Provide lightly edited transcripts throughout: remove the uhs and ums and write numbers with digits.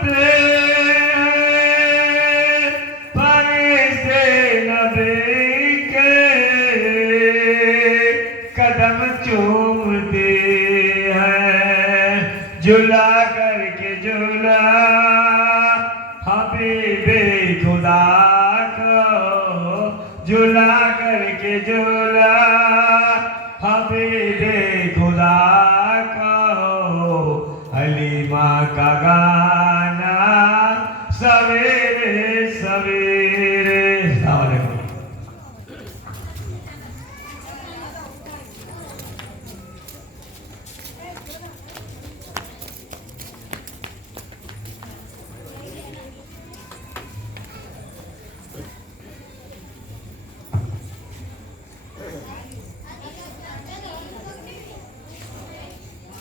اڑتے فرشتے نبی کے قدم چومتے ہیں جلا کر کے جلا حبیب خدا کو جلا کر کے جلا حبیب خدا کو حلیمہ کا گانا سویرے سویرے. السلام علیکم.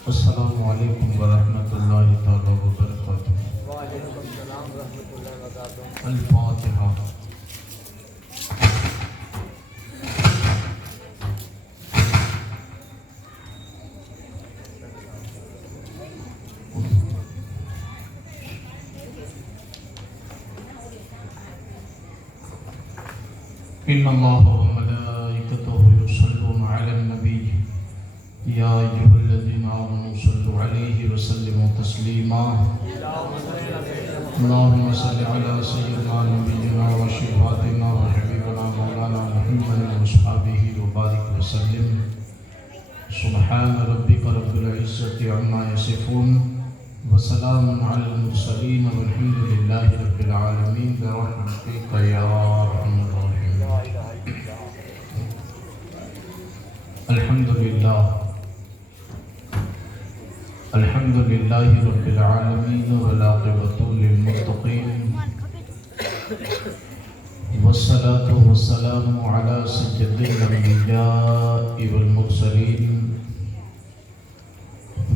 السلام علیکم ورحمۃ اللہ تعالی وبرکاتہ. وعلیکم السلام ورحمۃ اللہ وبرکاتہ. الفاتحہ. ان اللہ وملائکتہ یصلون علی النبی یا ایھا الذین آمنوا صلوا علیہ وسلموا تسلیما. اللهم صل على سيدنا نبينا وشفيعنا وحبيبنا مولانا محمد واصحابه وبارك وسلم. سبحان ربك رب العزة عما يصفون وسلام على المرسلين والحمد لله رب العالمين برحمتك يا ارحم الراحمين. الحمد لله الحمد لله رب العالمين والعاقبة للمتقين والصلاة والسلام على سيد الأنبياء والمرسلين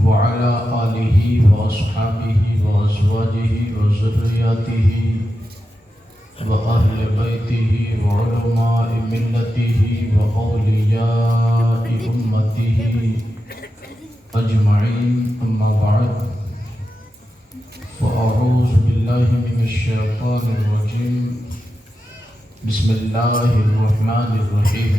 وعلى آله وأصحابه وأزواجه وذرياته وأهل بيته وعلماء ملته وأولياء أمته أجمعين. أما بعد فأعوذ بالله من الشيطان الرجيم. بسم الله الرحمن الرحيم.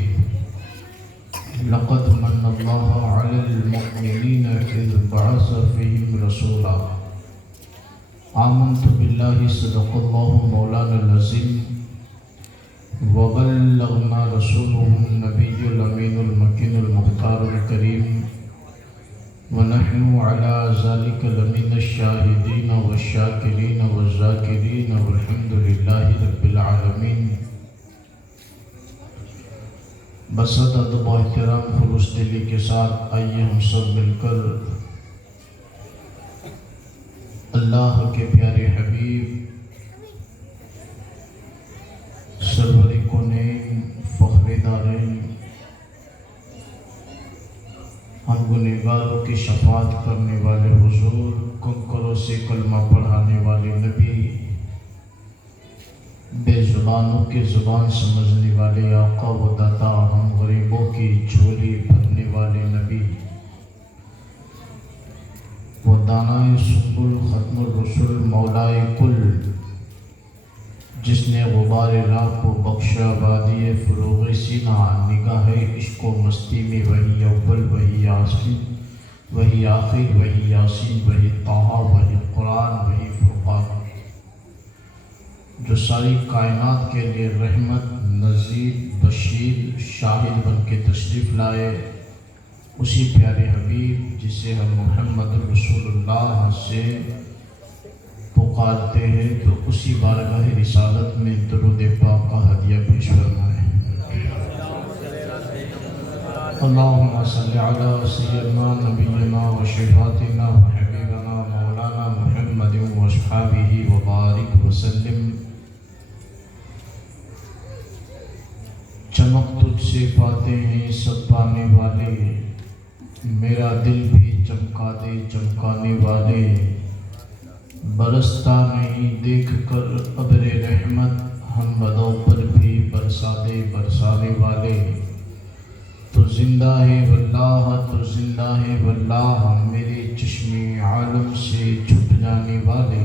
لقد من الله على المؤمنين إذ بعث فيهم رسولا. آمنت بالله صدق الله مولانا العظيم وبلغنا رسوله النبي الأمين المكين المختار الكريم ونحن على ذلك لمن الشاهدين والشاكرين والذاكرين والحمد لله رب العالمين. بسط ادب و احترام خلوص دلی کے ساتھ آئیے ہم سب مل کر اللہ کے پیارے حبیب سرور کونین فخر دارین ہم گنہگاروں کی شفاعت کرنے والے حضور کنکروں سے کلمہ پڑھانے والے نبی بے زبانوں کے زبان سمجھنے والے آقا و داتا ہم غریبوں کی جھولی بھرنے والے نبی وہ دانائے سنبل ختم الرسل مولائے کل جس نے غبار راہ کو بخشا وادی فروغ سینہ نگاہ عشق و مستی میں وہی اول وہی یاسین وہی آخر وہی یاسین وہی طٰہٰ وہی قرآن وہی فرقان جو ساری کائنات کے لیے رحمت نذیر بشیر شاہد بن کے تشریف لائے اسی پیارے حبیب جسے ہم محمد رسول اللہ سے پکارتے ہیں تو اسی بارگاہ رسالت میں درود پاک کا ہدیہ پیش فرمائیں. اللہم صلی علی سیدنا نبینا و شفیعنا و حبیبنا مولانا محمد و اصحابہ وبارک وسلم. چمک تجھ سے پاتے ہیں سب پانے والے میرا دل بھی چمکا دے چمکانے والے برستا نہیں دیکھ کر ابر رحمت ہم بدوں پر بھی برسا دے برسانے والے. تو زندہ ہے واللہ تو زندہ ہے واللہ میرے چشم عالم سے چھپ جانے والے.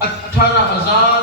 18,000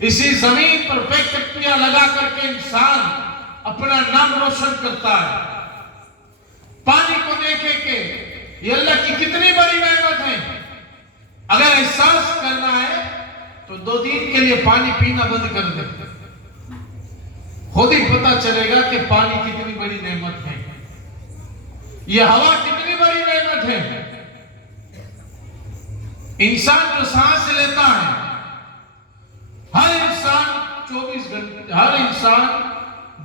اسی زمین پر فیکٹریاں لگا کر کے انسان اپنا نام روشن کرتا ہے۔ پانی کو دیکھے کہ یہ اللہ کی کتنی بڑی نعمت ہے۔ اگر احساس کرنا ہے تو 2 دن کے لیے پانی پینا بند کر دے، خود ہی پتہ چلے گا کہ پانی کتنی بڑی نعمت ہے، یہ ہوا کتنی بڑی نعمت ہے۔ انسان جو سانس لیتا ہے، ہر انسان 24 گھنٹے، ہر انسان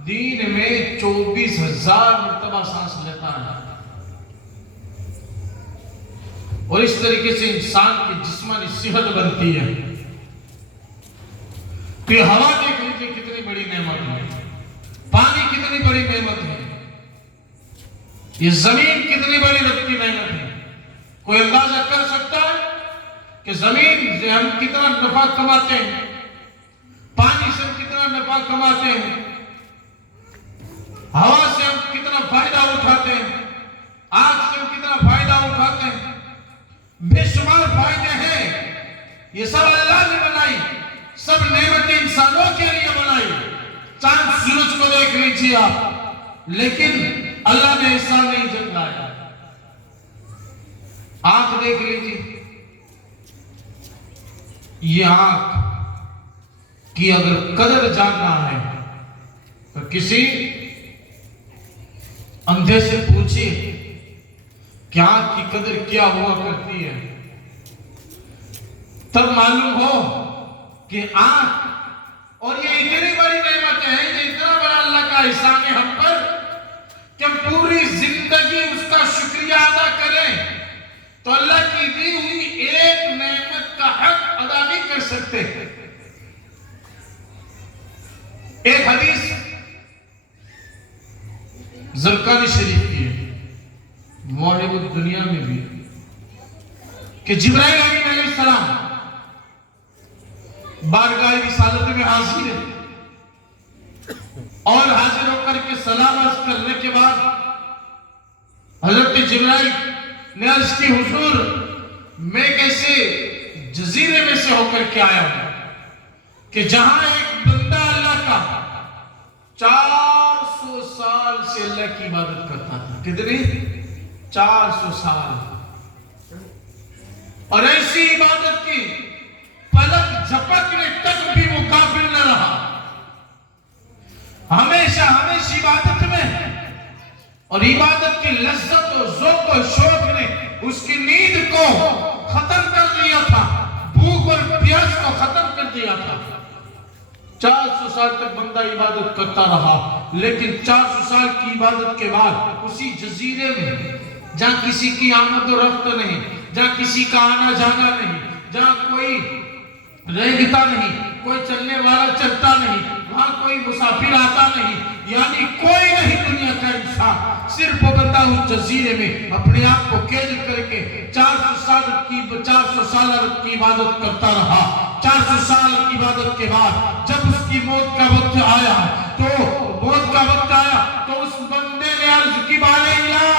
دن میں 24,000 مرتبہ سانس لیتا ہے، اور اس طریقے سے انسان کی جسمانی صحت بنتی ہے۔ تو یہ ہوا دیکھ لیجیے کتنی بڑی نعمت ہے، پانی کتنی بڑی نعمت ہے، یہ زمین کتنی بڑی رب کی نعمت ہے۔ کوئی اندازہ کر سکتا ہے کہ زمین سے ہم کتنا نفع کماتے ہیں، پانی سے ہم کتنا نفع کماتے ہیں، ہوا سے ہم کتنا فائدہ اٹھاتے ہیں، آگ سے ہم کتنا فائدہ اٹھاتے ہیں، بے شمار فائدے ہیں۔ یہ سب اللہ نے بنائی، سب نعمتیں انسانوں کے لیے بنائی۔ چاند سورج کو دیکھ لیجیے آپ، لیکن اللہ نے ایسا نہیں جتلایا۔ آنکھ دیکھ لیجیے، یہ آنکھ کی اگر قدر جاننا ہے تو کسی اندھے سے پوچھئے کہ آنکھ کی قدر کیا ہوا کرتی ہے، تب معلوم ہو کہ آنکھ، اور یہ اتنی بڑی نعمت ہے، یہ اتنا بڑا اللہ کا احسان ہے ہم پر کہ ہم پوری زندگی اس کا شکریہ ادا کریں تو اللہ کی دی ہوئی ایک نعمت کا حق ادا نہیں کر سکتے۔ ایک حدیث زرقانی شریف کی ہے، مواہب الدنیا میں بھی، کہ جبرائیل امین علیہ السلام بارگاہ رسالت میں حاضر ہے، اور حاضر ہو کر کے سلام عرض کرنے کے بعد حضرت جبرائیل نے عرض کی حضور میں ایک ایسے جزیرے میں سے ہو کر کے آیا ہوں کہ جہاں ایک بندہ اللہ کا 400 سال سے اللہ کی عبادت کرتا تھا۔ کتنی؟ 400 سال، اور ایسی عبادت کی پلک جھپکنے تک بھی وہ غافل نہ رہا، ہمیشہ عبادت میں، اور عبادت کی لذت و ذوق و شوق نے اس کی نیند کو ختم کر دیا تھا، بھوک اور پیاس کو ختم کر دیا تھا۔ 400 سال تک بندہ عبادت کرتا رہا، لیکن 400 سال کی عبادت کے بعد اسی جزیرے میں جہاں کسی کی آمد و رفت نہیں، جہاں کسی کا آنا جانا نہیں، جہاں کوئی رہتا نہیں، کوئی چلنے والا چلتا نہیں، وہاں کوئی مسافر آتا نہیں، یعنی کوئی نہیں دنیا کا انسان، صرف وہ بندہ اس جزیرے میں اپنے آپ کو قید کر کے 400 سال کی عبادت کرتا رہا۔ 400 سال کی عبادت کے بعد جب اس کی موت کا وقت آیا تو اس بندے نے عرض کی بارے اللہ،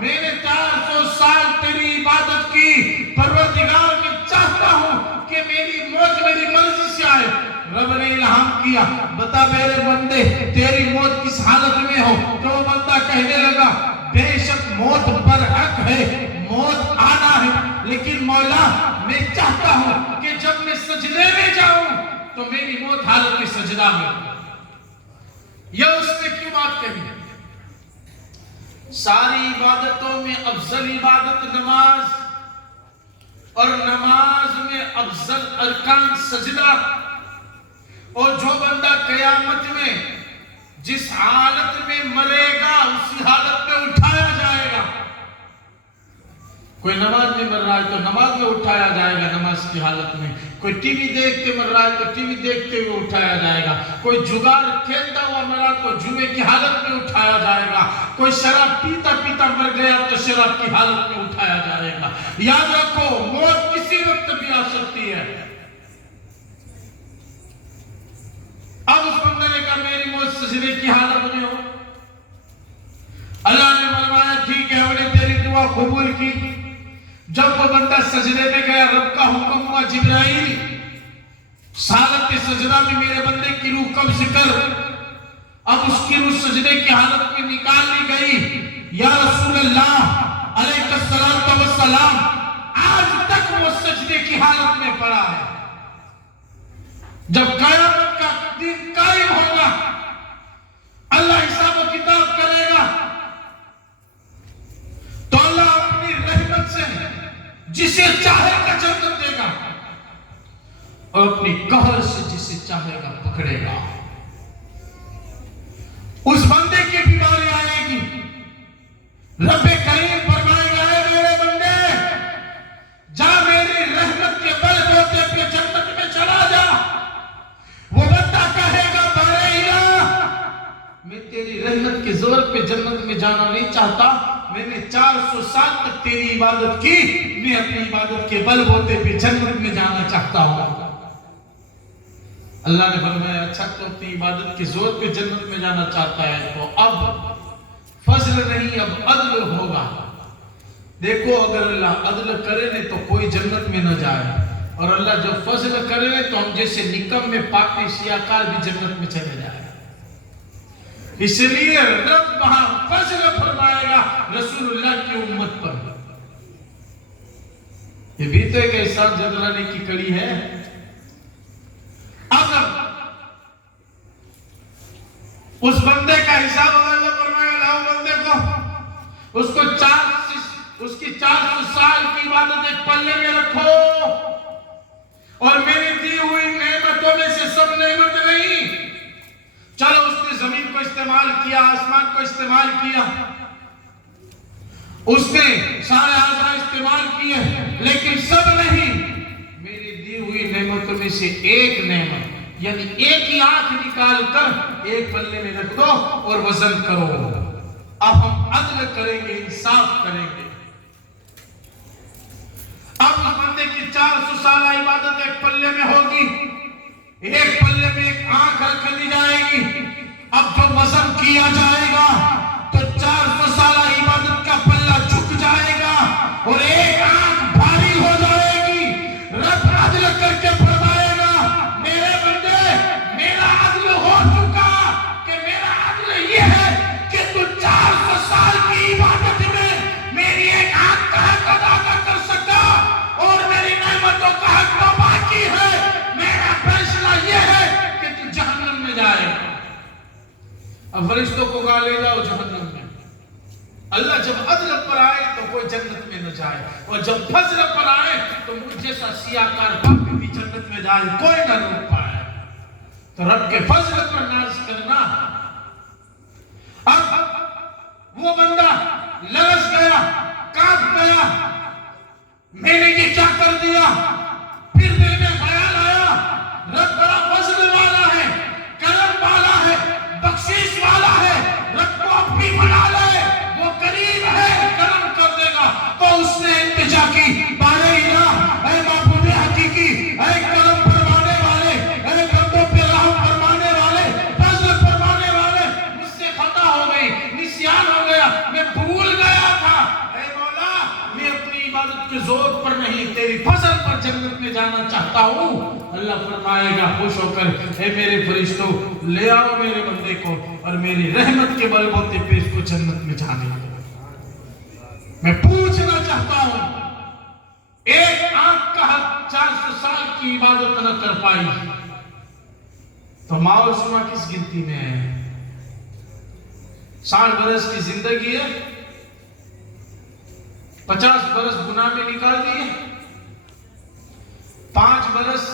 میں نے 400 سال تیری عبادت کی، پروردگار میں چاہتا ہوں کہ میری موت میری مرضی سے آئے۔ رب نے الہام کیا، بتا میرے بندے تیری موت کس حالت میں ہو؟ تو وہ بندہ کہنے لگا بے شک موت برحق ہے، موت آنا ہے، لیکن مولا میں چاہتا ہوں کہ جب میں سجدے میں جاؤں تو میری موت حالت سجدہ میں۔ یہ اس نے کیوں بات کہی؟ ساری عبادتوں میں افضل عبادت نماز، اور نماز میں افضل ارکان سجدہ، اور جو بندہ قیامت میں جس حالت میں مرے گا اسی حالت میں اٹھایا جائے گا۔ کوئی نماز میں مر رہا ہے تو نماز میں اٹھایا جائے گا، نماز کی حالت میں۔ کوئی ٹی وی دیکھتے مر رہا ہے تو ٹی وی دیکھتے ہوئے اٹھایا جائے گا۔ کوئی جگار کھیلتا ہوا مرا تو جوئے کی حالت میں اٹھایا جائے گا۔ کوئی شراب پیتا پیتا مر گیا تو شراب کی حالت میں اٹھایا جائے گا۔ یاد رکھو موت کسی وقت بھی آ سکتی ہے۔ اب اس بندے نے کہا میری موت سجدے کی حالت میں ہو، اللہ نے فرمایا ٹھیک ہے، ہم نے تیری دعا قبول کی۔ جب وہ بندہ سجدے میں گیا رب کا حکم ہوا جبرائیل سالت سجدہ میں میرے بندے کی روح قبض کر، اب اس کی روح سجدے کی حالت میں نکال لی گئی۔ یا رسول اللہ علیہ الصلوۃ والسلام، آج تک وہ سجدے کی حالت میں پڑا ہے۔ جب قیامت کا دن قائم ہوگا، اللہ حساب و کتاب کرے گا، تو اللہ اپنی رحمت سے جسے چاہے گا جنت دے گا، اور اپنی قہر سے جسے چاہے گا پکڑے گا۔ اس بندے کی بھی باری آئے گی، رب کریم فرمائے گا، اے میرے بندے، جا میری رحمت کے بل بوتے پہ جنت میں چلا جا۔ وہ بندہ کہے گا، بارے الہ، میں تیری رحمت کے زور پہ جنت میں جانا نہیں چاہتا، میں نے 400 سال تک تیری عبادت کی، میں اپنی عبادت کے بل بوتے پہ جنت میں جانا چاہتا ہوں۔ اللہ نے فرمایا، اچھا تو اپنی عبادت کے زور پہ جنت میں جانا چاہتا ہے، تو اب فضل نہیں، اب عدل ہوگا۔ دیکھو، اگر اللہ عدل کرے نہیں تو کوئی جنت میں نہ جائے، اور اللہ جب فضل کرے نہیں تو ہم جیسے نکم میں پاکی سیاکار بھی جنت میں چلے جائے۔ اس لیے رب وہاں فضل فرمائے گا رسول اللہ کی امت پر۔ یہ بھی تو ایک احسان جدلانے کی کڑی ہے۔ اگر اس بندے کا حساب اللہ فرمائے گا، لاؤ بندے کو، اس کی 400 سال کی عبادت ایک پلے میں رکھو، اور میری دی ہوئی نعمتوں میں سے سب نعمت نہیں، چلو اس نے زمین کو استعمال کیا، آسمان کو استعمال کیا، اس نے سارے اعضاء استعمال کیے، لیکن سب نہیں، میری دی ہوئی نعمتوں میں سے ایک نعمت، یعنی ایک ہی آنکھ نکال کر ایک پلے میں رکھ دو اور وزن کرو۔ اب ہم عدل کریں گے، انصاف کریں گے۔ اب اس بندے کی 400 سالہ عبادت ایک پلے میں ہوگی، ایک پلے میں ایک آنکھ رکھ دی جائے گی۔ اب جو وزن کیا جائے گا تو 400 سالہ عبادت کا پلہ جھک جائے گا اور ایک آنکھ بھاری ہو جائے گی۔ رب عدل کر کے فرمائے گا، میرے بندے، میرا عدل ہو چکا، کہ میرا عدل یہ ہے کہ تو 400 سال کی عبادت میں میری ایک آنکھ کا حق ادا نہ کر سکا، اور میری نعمتوں کا حق تو باقی ہے۔ میرا فیصلہ یہ ہے کہ تو جہنم میں جائے۔ اب فرشتوں کو کہا لے جاؤ جہنم میں۔ اللہ جب عدل پر آئے تو کوئی جنت میں نہ جائے، اور جب فضل پر آئے تو مجھ جیسا سیاکار باپ بھی جنت میں جائے، کوئی نہ روک پائے۔ تو رب کے فضل پر ناز کرنا۔ اب وہ بندہ لرز گیا، کانپ گیا، میں نے یہ کیا کر دیا؟ پھر دل میں خیال آیا، رب بڑا فضل والا ہے، کرم والا ہے، بخشش والا ہے، رب کو اب بھی بنا لے، وہ قریب ہے، کرم کر دے گا۔ تو اس نے التجا کی، بارے الہ، اے معبود حقیقی، اے کرم فرمانے والے، اے بندوں پہ رحم فرمانے والے، فضل فرمانے والے، مجھ سے خطا ہو گئی، نسیان ہو گیا، میں بھول گیا تھا، اے مولا، میں اپنی عبادت کے زور پر نہیں، تیری فضل پر جنت میں جانا چاہتا ہوں۔ اللہ فرمائے گا خوش ہو کر، اے میرے فرشتوں، لے آؤ میرے بندے کو، اور میری رحمت کے بل بوتے پہ اس کو جنت میں جانے دو۔ میں پوچھنا چاہتا ہوں، ایک آنکھ کا حق 400 سال کی عبادت نہ کر پائی تو ماں اور سما کس گنتی میں ہے؟ 60 برس کی زندگی ہے، 50 برس گناہ میں نکال دیے، 5 برس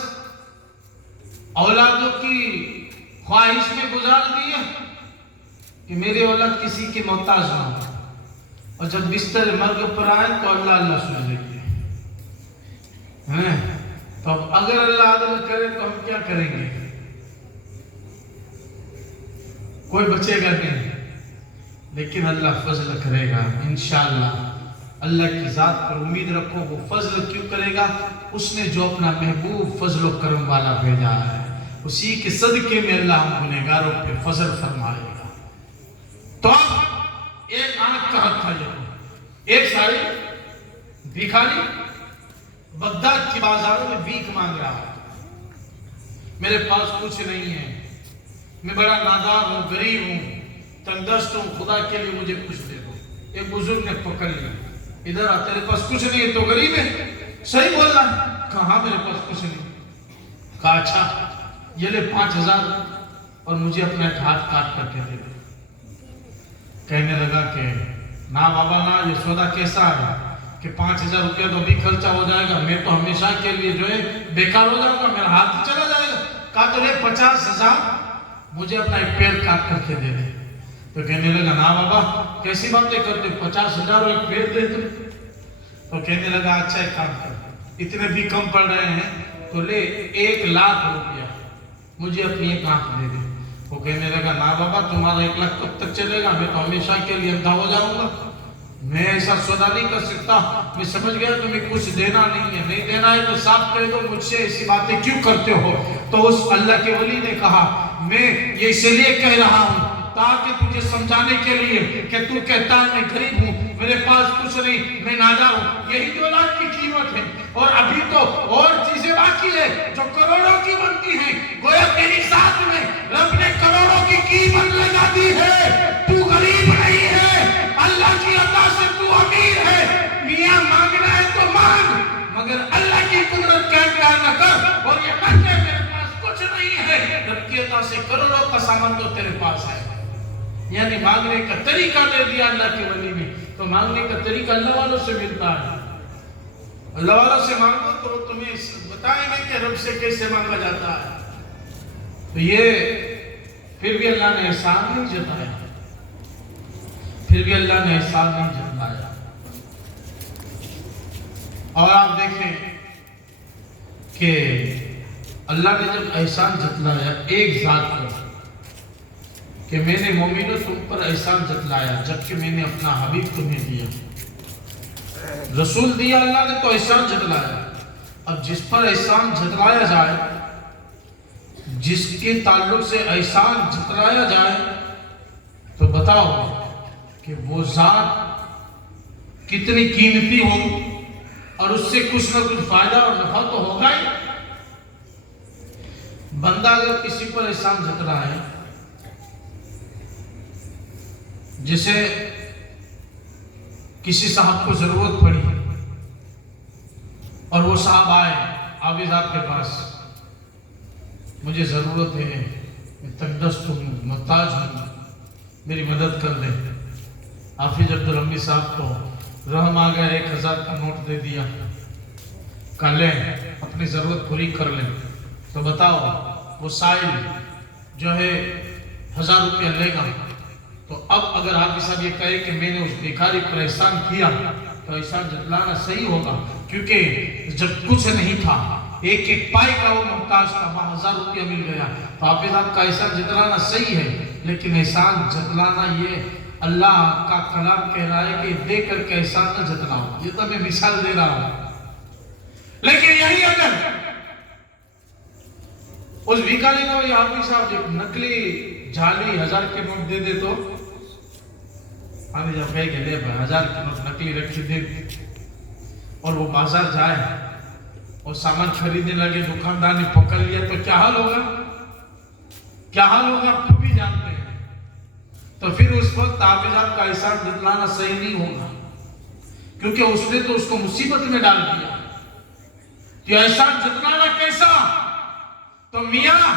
اولادوں کی خواہش میں گزار دیے کہ میری اولاد کسی کے محتاج نہ ہو، اور جب بستر مرگ پر آئے تو اللہ اللہ سن لیتے ہیں۔ تو اب اگر اللہ عدل کرے تو ہم کیا کریں گے؟ کوئی بچے گا نہیں، لیکن اللہ فضل کرے گا انشاءاللہ۔ اللہ کی ذات پر امید رکھو، وہ فضل کیوں کرے گا؟ اس نے جو اپنا محبوب فضل و کرم والا بھیجا ہے، اسی کے صدقے میں اللہ ہم گنہگاروں پہ فضل فرمائے گا۔ تو اب ایک آنکھ کا حق تھا، ایک ساری بھیکھاری بغداد کی بازاروں میں بھیک مانگ رہا ہے، میرے پاس کچھ نہیں ہے، میں بڑا نادار ہوں، غریب ہوں، تندرست ہوں، خدا کے لیے مجھے کچھ دے دو۔ ایک بزرگ نے پکڑ لیا، ادھر آ، تیرے پاس کچھ نہیں ہے تو غریب ہے، صحیح بول رہا ہے۔ کہا میرے پاس کچھ نہیں۔ کہا اچھا یہ لے 5000 اور مجھے اپنا ایک ہاتھ کاٹ کر کے دے دے۔ کہنے لگا کہ نا بابا نا، یہ سودا کیسا ہے کہ 5000 روپیہ تو بھی خرچہ ہو جائے گا، میں تو ہمیشہ کے لیے جو ہے بیکار ہو جاؤں گا، میرا ہاتھ ہی چلا جائے گا۔ کہا تو لے 50,000 مجھے اپنا ایک پیر کاٹ کر کے دے دے۔ تو کہنے لگا نا بابا کیسی باتیں کرتے ہو، 50,000 اور ایک پیر دے دے۔ تو کہنے لگا اچھا ایک کام کر، اتنے بھی کم پڑ رہے ہیں تو لے 1,00,000 روپیہ مجھے اپنی ایک آنکھ دے دے۔ وہ کہنے لگا نا بابا تمہارا 1,00,000 کب تک چلے گا، میں تو ہمیشہ کے لیے اندھا ہو جاؤں گا، میں ایسا سودا نہیں کر سکتا۔ میں سمجھ گیا تمہیں کچھ دینا نہیں ہے، نہیں دینا ہے تو صاف کہہ دو، مجھ سے ایسی باتیں کیوں کرتے ہو۔ تو اس اللہ کے ولی نے کہا میں یہ اس لیے کہہ رہا ہوں تاکہ تجھے سمجھانے کے لیے کہ تو کہتا ہے میں غریب ہوں، میرے پاس کچھ نہیں، میں نادار ہوں، یہی 2,00,000 کی قیمت ہے، اور ابھی تو اور چیزیں باقی ہے جو کروڑوں کی بنتی ہیں۔ گویا تیری ذات میں رب نے کروڑوں کی قیمت لگا دی ہے، تو غریب نہیں ہے، اللہ کی عطا سے تو امیر ہے۔ میاں مانگنا ہے تو مانگ، مگر اللہ کی قدرت کا انکار نہ کر، اور یہ مت کہ میرے پاس کچھ نہیں ہے، رب کی عطا سے کروڑوں کا سامان تو تیرے پاس ہے۔ یعنی مانگنے کا طریقہ دے دیا اللہ کے ولی نے۔ تو مانگنے کا طریقہ اللہ والوں سے ملتا ہے، اللہ والوں سے مانگو تو تمہیں بتائیں گے کہ رب سے کیسے مانگا جاتا ہے۔ تو یہ پھر بھی اللہ نے احسان نہیں جتایا، پھر بھی اللہ نے احسان نہیں جتایا۔ اور آپ دیکھیں کہ اللہ نے جب احسان جتلایا ایک ذات پر کہ میں نے مومنوں تم پر احسان جتلایا جبکہ میں نے اپنا حبیب تمہیں دیا، رسول دیا اللہ نے تو احسان جتلایا۔ اب جس پر احسان جتلایا جائے، جس کے تعلق سے احسان جتلایا جائے، تو بتاؤ کہ وہ ذات کتنی قیمتی ہو اور اس سے کچھ نہ کچھ فائدہ اور نفع تو ہوگا ہی۔ بندہ اگر کسی پر احسان جتلا ہے، جسے کسی صاحب کو ضرورت پڑی اور وہ صاحب آئے عابد آپ کے پاس، مجھے ضرورت ہے، میں تندرست ہوں، محتاج ہوں، میری مدد کر دیں۔ حافظ عبدالحمید صاحب کو رحم آ گیا، 1,000 کا نوٹ دے دیا، کہا لیں اپنی ضرورت پوری کر لیں۔ تو بتاؤ وہ سائل جو ہے 1,000 روپیہ لے گا، تو اب اگر حافظ صاحب یہ کہے کہ میں نے اس بھیکاری پر احسان کیا تو احسان جتلانا صحیح ہوگا، کیونکہ جب کچھ نہیں تھا، ایک ایک پائی کا وہ محتاج تھا، وہاں 1,000 روپیہ مل گیا، تو حافظ صاحب کا احسان جتلانا صحیح ہے۔ لیکن احسان جتلانا یہ اللہ کا کلام کہہ رہا ہے کہ دے کر کے احسان نہ جتلاؤ، یہ تو میں مثال دے رہا ہوں۔ لیکن یہی اگر اس بھیکاری کو یہ حافظ صاحب جب نقلی جعلی 1,000 کے نوٹ دے دے تو جب کہے کہ لے بھائی 1,000 کی نوٹ نقلی رکھی دے، اور وہ بازار جائے اور سامان خریدنے لگے، دکاندار نے پکڑ لیا تو کیا حال ہوگا؟ کیا حال ہوگا آپ خود بھی جانتے ہیں۔ تو پھر اس وقت حافظ صاحب کا احسان جتلانا صحیح نہیں ہوگا، کیونکہ اس نے تو اس کو مصیبت میں ڈال دیا۔ تو احسان جتلانا کیسا؟ تو میاں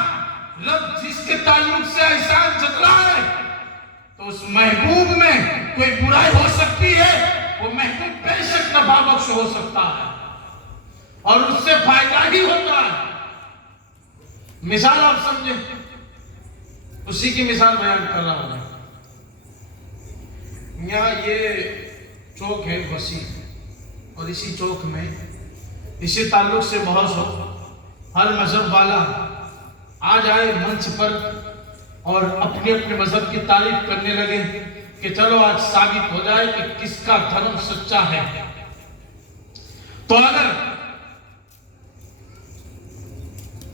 رب جس کے تعلق سے احسان جتلا ہے، تو اس محبوب میں کوئی برائی ہو سکتی ہے، وہ محبوب بے شک نفع بخش ہو سکتا ہے اور اس سے فائدہ ہی ہوتا ہے۔ مثال آپ سمجھیں، اسی کی مثال بیان کر رہا ہوں۔ یہاں یہ چوک ہے وسیع، اور اسی چوک میں اسی تعلق سے بحث ہو، ہر مذہب والا آ جائے منچ پر اور اپنے اپنے مذہب کی تعریف کرنے لگے کہ چلو آج ثابت ہو جائے کہ کس کا دھرم سچا ہے۔ تو اگر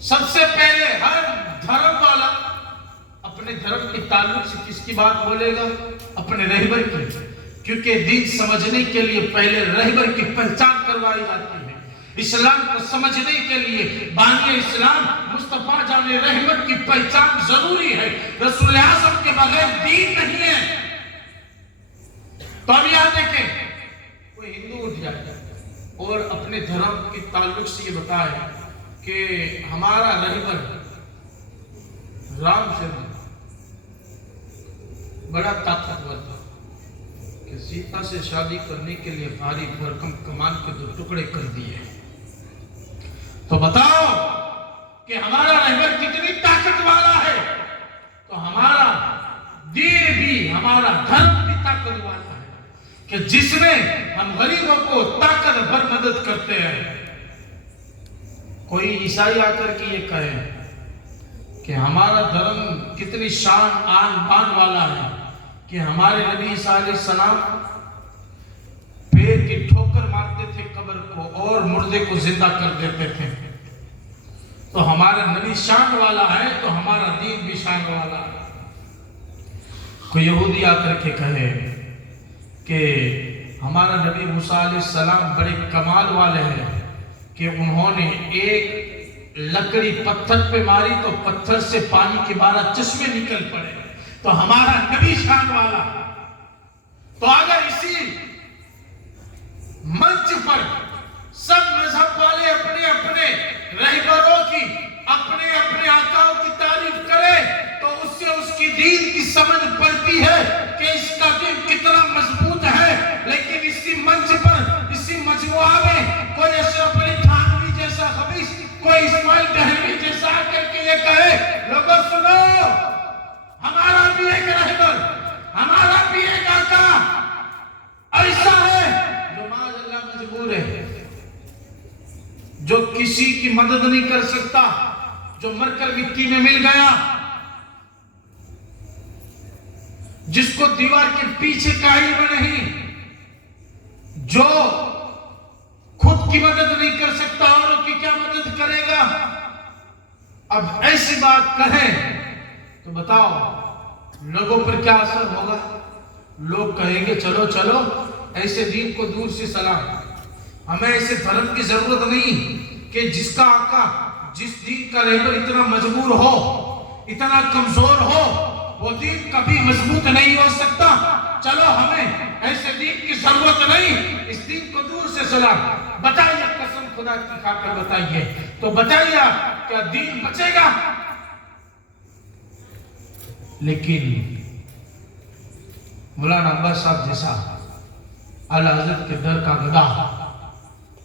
سب سے پہلے ہر دھرم والا اپنے دھرم کے تعلق سے کس کی بات بولے گا؟ اپنے رہبر کی، کیونکہ دین سمجھنے کے لیے پہلے رہبر کی پہچان کروائی جاتی ہے۔ اسلام کو سمجھنے کے لیے بانی اسلام مصطفیٰ جان رحمت کی پہچان ضروری ہے. رسول اعظم کے بغیر دین نہیں ہے. تو اب یاد دیکھیں، کوئی ہندو اٹھ جائے اور اپنے دھرم کے تعلق سے یہ بتائے کہ ہمارا رہبر رام چندر بڑا طاقتور تھا کہ سیتا سے شادی کرنے کے لیے بھاری بھرکم کمان کے 2 ٹکڑے کر دیے. تو بتاؤ کہ ہمارا رہبر کتنی طاقت والا ہے. تو ہمارا دین بھی، ہمارا دھرم بھی طاقت والا ہے کہ جس میں ہم غریبوں کو طاقت بھر مدد کرتے ہیں. کوئی عیسائی آ کر کے یہ کہے کہ ہمارا دھرم کتنی شان آن بان والا ہے کہ ہمارے نبی عیسیٰ علیہ السلام پیر کی ٹھوکر مارتے تھے قبر کو اور مردے کو زندہ کر دیتے تھے. تو ہمارا نبی شان والا ہے تو ہمارا دین بھی شان والا ہے. کوئی یہودی آ کر کے کہے کہ ہمارا نبی موسیٰ علیہ السلام بڑے کمال والے ہیں کہ انہوں نے ایک لکڑی پتھر پہ ماری تو پتھر سے پانی کے 12 چشمے نکل پڑے. تو ہمارا نبی شان والا. تو اگر اسی منچ پر سب مذہب والے اپنے اپنے رہبروں کی، اپنے اپنے آقاؤں کی تعریف کرے تو اس سے اس کی دین کی سمجھ پڑتی ہے کہ اس کا دین کتنا مضبوط ہے. لیکن اسی منچ پر، اسی مجموعہ میں کوئی اشرف علی تھانوی جیسا خبیث، کوئی اسماعیل دہلوی جیسا آ کر کے یہ کہے لوگوں سنو، ہمارا بھی ایک رہبر، ہمارا بھی ایک آقا ایسا ہے جو معاذ اللہ مجبور ہے، جو کسی کی مدد نہیں کر سکتا، جو مر کر مٹی میں مل گیا، جس کو دیوار کے پیچھے کا علم نہیں، جو خود کی مدد نہیں کر سکتا اوروں کی کیا مدد کرے گا. اب ایسی بات کہیں تو بتاؤ لوگوں پر کیا اثر ہوگا. لوگ کہیں گے چلو چلو ایسے دین کو دور سے سلام. ہمیں ایسے دھرم کی ضرورت نہیں کہ جس کا آقا، جس دین کا رہبر اتنا مجبور ہو، اتنا کمزور ہو، وہ دین کبھی مضبوط نہیں ہو سکتا. چلو ہمیں ایسے دین کی ضرورت نہیں، اس دین کو دور سے سلام. بتائیے قسم خدا کی کھا کر بتائیے، تو بتائیے کیا دین بچے گا؟ لیکن مولانا عباس صاحب جیسا اعلی حضرت کے در کا گدا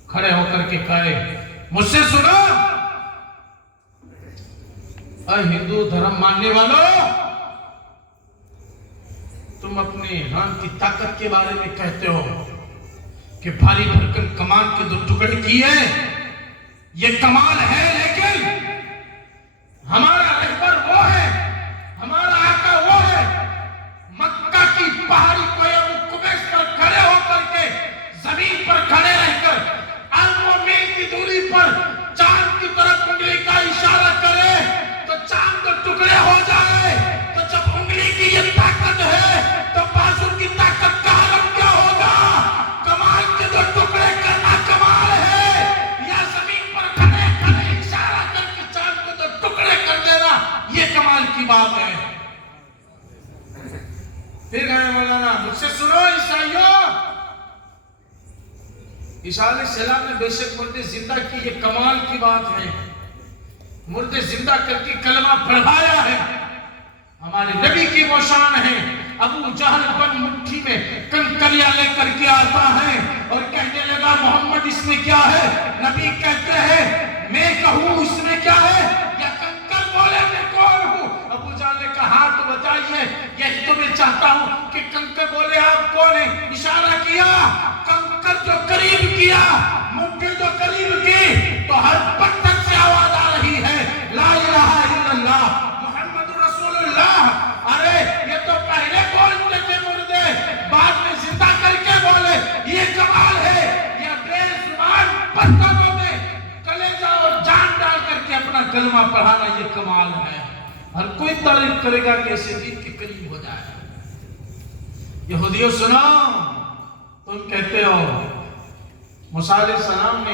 کھڑے ہو کر کے کہے مجھ سے سنو، اے ہندو دھرم ماننے والوں، تم اپنے ران کی طاقت کے بارے میں کہتے ہو کہ بھاری بھرکم کمان کے 2 ٹکڑے کیے، یہ کمال ہے. لیکن ہمارا رہبر وہ ہے، ہمارا آقا وہ ہے، مکہ کی پہاڑی کوہ قبیس پر کھڑے ہو کر کے، زمین پر کھڑے رہ کر، اربوں میل کی دوری پر چاند کی طرف انگلی کا اشارہ کرے تو چاند 2 ٹکڑے ہو جائے. تو جب انگلی کی یہ طاقت ہے تو بازو کی طاقت کا عالم کیا ہوگا؟ کمال کے 2 ٹکڑے کرنا کمال ہے، یا زمین پر کھڑے کھڑے اشارہ کر کے چاند کو 2 ٹکڑے کر دینا، یہ کمال کی بات ہے. پھر کہے مولانا مجھ سے سنو عیسائیوں، عیسیٰ علیہ السلام نے بے شک مردے زندہ کی، یہ کمال کی بات ہے. مردے زندہ کر کے کلمہ پڑھایا ہے، ہمارے نبی کی وہ شان ہے. ابو جہل بن مٹھی میں کنکریاں لے کر کے آتا ہے اور کہنے لگا محمد اس میں کیا ہے؟ نبی کہتے ہیں میں کہوں اس میں کیا ہے، یا کنکر بولے میں کون ہوں؟ ابو جہل نے کہا تو بتائیے، یہی تو میں چاہتا ہوں کہ کنکر بولے آپ کون ہیں. اشارہ کیا، کنکر جو قریب کیا، مٹھی جو قریب کی، تو ہر پتھر سے آواز آ رہی ہے لا الہ الا اللہ محمد رسول اللہ. ارے یہ تو پہلے بولتے تھے مردے، بعد میں زندہ کر کے بولے، یہ کمال ہے. یہ بے زبان پتھروں میں کلیجہ اور جان ڈال کر کے اپنا کلمہ پڑھانا، یہ کمال ہے. ہر کوئی تعریف کرے گا کہ ایسے دین کے قریب ہو جائے. یہودیوں سنو، تم کہتے ہو موسیٰ علیہ السلام نے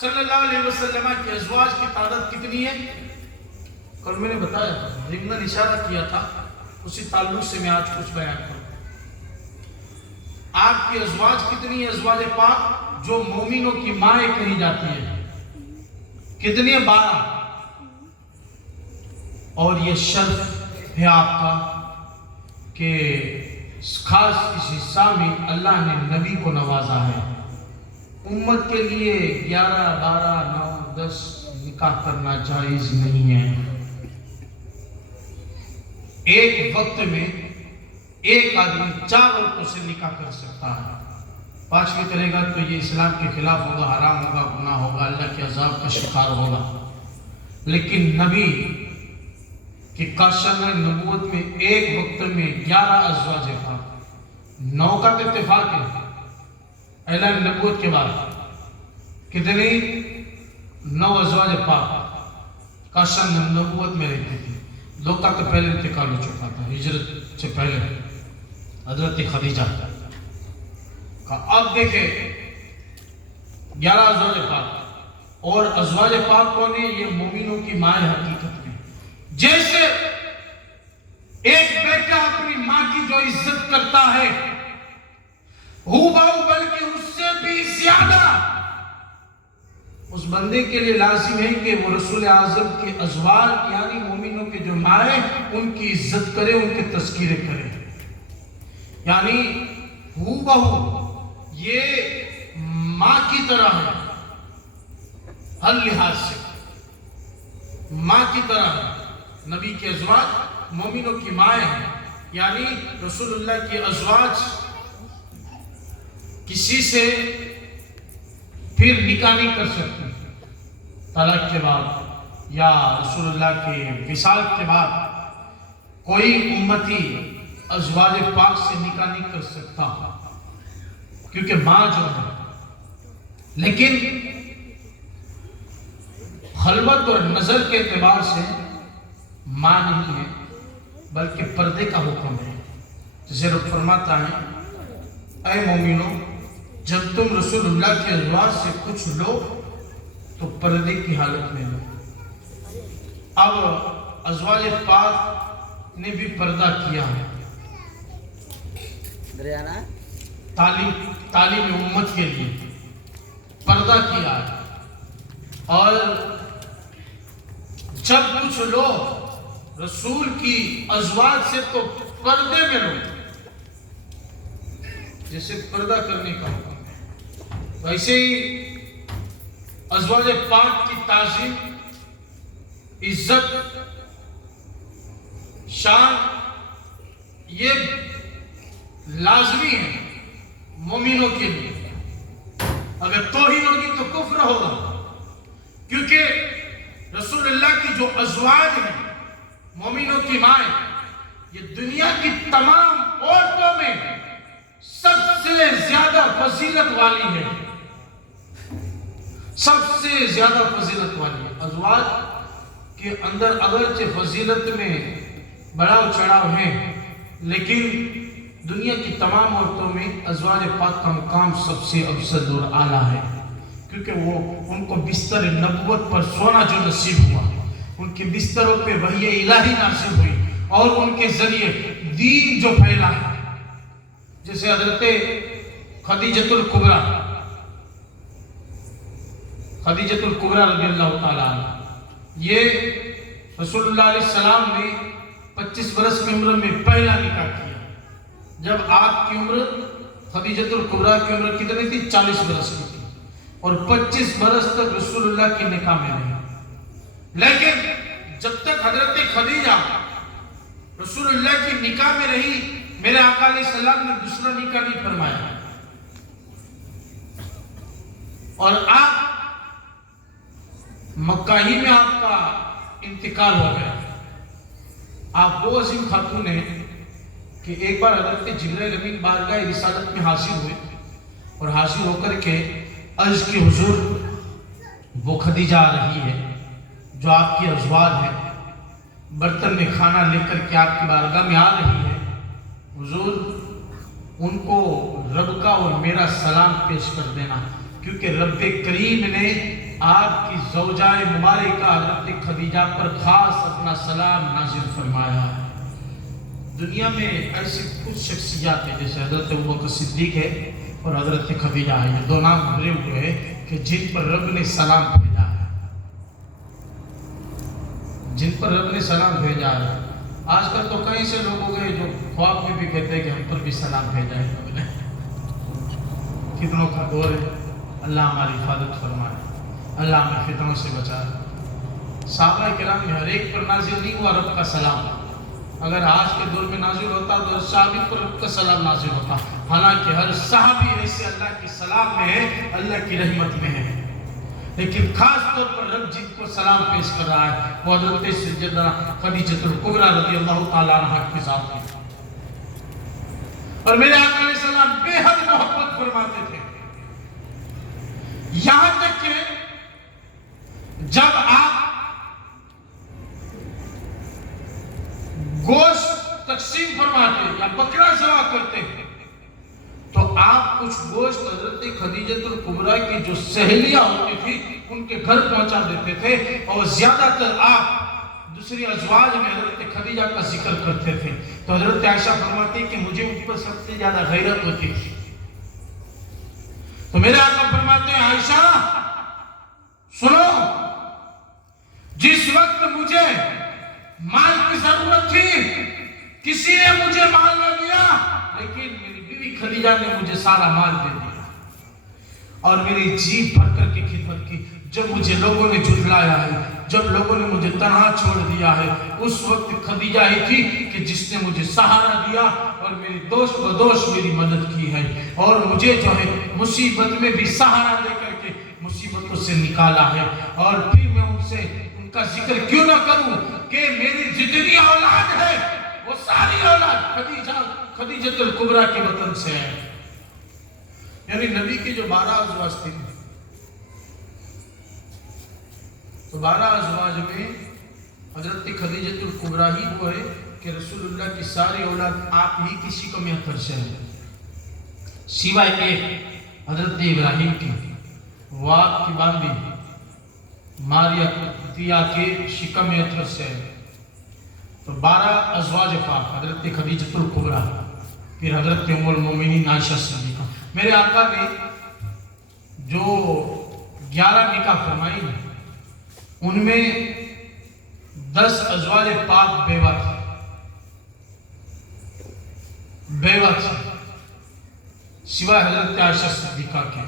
صلی اللہ علیہ وسلم کی ازواج کی تعداد کتنی ہے؟ کل میں نے بتایا تھا، ضمن اشارہ کیا تھا، اسی تعلق سے میں آج کچھ بیان کروں۔ آپ کی ازواج کتنی ہے؟ ازواج پاک جو مومنوں کی مائیں کہی جاتی ہے، کتنی ہے؟ 12۔ اور یہ شرف ہے آپ کا کہ خاص اس حصہ میں اللہ نے نبی کو نوازا ہے۔ امت کے لیے 11، 12، 9، 10 نکاح کرنا جائز نہیں ہے۔ ایک وقت میں ایک آدمی 4 عورتوں سے نکاح کر سکتا ہے۔ 5ویں کرے گا تو یہ اسلام کے خلاف ہوگا، حرام ہوگا، گناہ ہوگا، اللہ کے عذاب کا شکار ہوگا۔ لیکن نبی کہ کاشانہ نبوت میں ایک وقت میں 11 ازواج تھا، 9 کا اتفاق ہے اعلان نبوت کے بعد، کتنی؟ 9 ازواج پاک کاشانہ نبوت میں رہتی تھی۔ 2 کا تو پہلے انتقال ہو چکا تھا ہجرت سے پہلے، حضرت خدیجہ کا۔ اب دیکھیں 11 ازواج پاک، اور ازواج پاک کون ہیں؟ یہ مومنوں کی ماں حقیقت میں۔ جیسے ایک بیٹا اپنی ماں کی جو عزت کرتا ہے، ہو باؤ بلکہ اس سے بھی زیادہ اس بندے کے لیے لازم ہے کہ وہ رسول اعظم کے ازواج یعنی مومنوں کے جو مائیں ان کی عزت کرے، ان کے تذکرے کرے۔ یعنی ہو بہو یہ ماں کی طرح ہے، ہر لحاظ سے ماں کی طرح ہے۔ نبی کے ازواج مومنوں کی مائیں ہیں، یعنی رسول اللہ کی ازواج کسی سے پھر نکاح نہیں کر سکتی طلاق کے بعد، یا رسول اللہ کے وصال کے بعد کوئی امتی ازواج پاک سے نکاح نہیں کر سکتا، کیونکہ ماں جو ہے۔ لیکن خلوت اور نظر کے اعتبار سے ماں نہیں ہے، بلکہ پردے کا حکم ہے۔ جسے رب فرماتا ہے اے مومنوں، جب تم رسول اللہ کے ازواج سے کچھ لو تو پردے کی حالت میں لو۔ اب ازواج پاک نے بھی پردہ کیا ہے، تعلیم امت کے لیے پردہ کیا ہے۔ اور جب کچھ لو رسول کی ازواج سے تو پردے میں لو، جیسے پردہ کرنے کا حکم ہے، ویسے ہی ازواج پاک کی تعظیم، عزت، شان یہ لازمی ہے مومنوں کے لیے۔ اگر توہین ہوگی تو کفر ہوگا، کیونکہ رسول اللہ کی جو ازواج ہیں مومنوں کی مائیں، یہ دنیا کی تمام عورتوں میں سب سے زیادہ فضیلت والی ہے، سب سے زیادہ فضیلت والی ہے۔ ازواج کے اندر اگرچہ فضیلت میں بڑھاؤ چڑھاؤ ہے، لیکن دنیا کی تمام عورتوں میں ازواج پاک کا مقام سب سے افضل اور اعلیٰ ہے، کیونکہ وہ ان کو بستر نبوت پر سونا جو نصیب ہوا، ان کے بستروں پہ وحی الہی نازل ہوئی، اور ان کے ذریعے دین جو پھیلا ہے۔ جیسے حضرت خدیجۃ الکبریٰ رضی اللہ تعالیٰ عنہ، یہ رسول اللہ علیہ السلام نے 25 برس کی عمر میں پہلا نکاح کیا۔ جب آپ کی عمر خدیجۃ الکبریٰ کی عمر کتنی تھی؟ 40 برس کی تھی، اور 25 برس تک رسول اللہ کی نکاح میں رہی۔ لیکن جب تک حضرت خدیجہ رسول اللہ کی نکاح میں رہی، میرے آقا علیہ السلام نے دوسرا نکاح نہیں فرمایا۔ اور آپ مکہ ہی میں آپ کا انتقال ہو گیا۔ آپ وہ عظیم خاتون ہیں کہ ایک بار حضرت جبرائیل امین بارگاہ رسالت میں حاضر ہوئے، اور حاضر ہو کر کے عرض کی حضور وہ خدیجہ آ رہی ہے جو آپ کی ازواج ہے، برتن میں کھانا لے کر کے آپ کی بارگاہ میں آ رہی ہے، حضور ان کو رب کا اور میرا سلام پیش کر دینا، کیونکہ رب کریم نے آپ کی زوجائے مبارکہ حضرت خدیجہ پر خاص اپنا سلام نازل فرمایا ہے۔ دنیا میں ایسی کچھ شخصیات ہیں جیسے حضرت ابوبکر صدیق ہے اور حضرت خدیجہ ہے، یہ دو نام بھرے ہوئے ہیں کہ جن پر رب نے سلام بھیجا ہے، جن پر رب نے سلام بھیجا ہے۔ آج کل تو کئی سے لوگ ہو گئے جو خواب میں بھی کہتے ہیں کہ ہم پر بھی سلام بھیجا ہے رب نے۔ فتنوں کا دور ہے، اللہ ہماری حفاظت فرمائے، اللہ ہمیں فتنوں سے بچائے۔ صحابہ کرام میں ہر ایک پر نازل نہیں ہوا رب کا سلام، اگر آج کے دور میں نازل ہوتا تو ہر صحابی پر رب کا سلام نازل ہوتا، حالانکہ ہر صحابی ایسے اللہ کے سلام میں ہے، اللہ کی رحمت میں ہے، لیکن خاص طور پر رب جن کو سلام پیش کر رہا ہے وہ حضرت سیدہ خدیجہ الکبریٰ رضی اللہ تعالیٰ عنہ کی ذات ہے۔ اور میرے آقا علیہ السلام بے حد محبت فرماتے تھے، یہاں تک کہ جب آپ گوشت تقسیم فرماتے یا بکرا ذبح کرتے تو آپ کچھ گوشت حضرت خدیجہ الکبریٰ کی جو سہیلیاں ہوتی تھی ان کے گھر پہنچا دیتے تھے، اور زیادہ تر آپ دوسری ازواج میں حضرت خدیجہ کا ذکر کرتے تھے۔ تو حضرت عائشہ فرماتی کہ مجھے ان پر سب سے زیادہ غیرت ہوتی تھی۔ تو میرے آقا فرماتے ہیں عائشہ سنو، جس وقت مجھے مال کی ضرورت تھی کسی نے مجھے مال نہ دیا، لیکن میری بیوی خدیجہ نے مجھے سارا مال دے دیا اور میری جی بھر کر کے خدمت کی۔ جب مجھے لوگوں نے جھٹلایا ہے، جب لوگوں نے مجھے تنہا چھوڑ دیا ہے، اس وقت خدیجہ ہی تھی کہ جس نے مجھے سہارا دیا اور میری دوست بدوش میری مدد کی ہے، اور مجھے جو ہے مصیبت میں بھی سہارا دے کر کے مصیبتوں سے نکالا ہے۔ اور پھر میں ان سے ان کا ذکر کیوں نہ کروں کہ میری جتنی اولاد ہے وہ ساری اولاد خدیجہ الکبریٰ کے وطن سے ہے۔ یعنی نبی کی جو 12 ازواج تھی تو 12 ازواج میں حضرت خدیجہ الکبریٰ ہی وہ ہے کہ رسول اللہ کی ساری اولاد آپ ہی کسی کو میسر سے ہے، سوائے ایک حضرت ابراہیم کی، وہ آپ کی باندھی ماریا قبطیہ کے شکم اطہر سے ہے۔ تو 12 ازواج پاک، حضرت خدیجہ الکبریٰ، پھر حضرت ام المومنین عائشہ صدیقہ۔ میرے آقا نے جو 11 نکاح فرمائی ہیں ان میں 10 ازواج پاک بیوہ تھی سوائے حضرت عائشہ صدیقہ کے،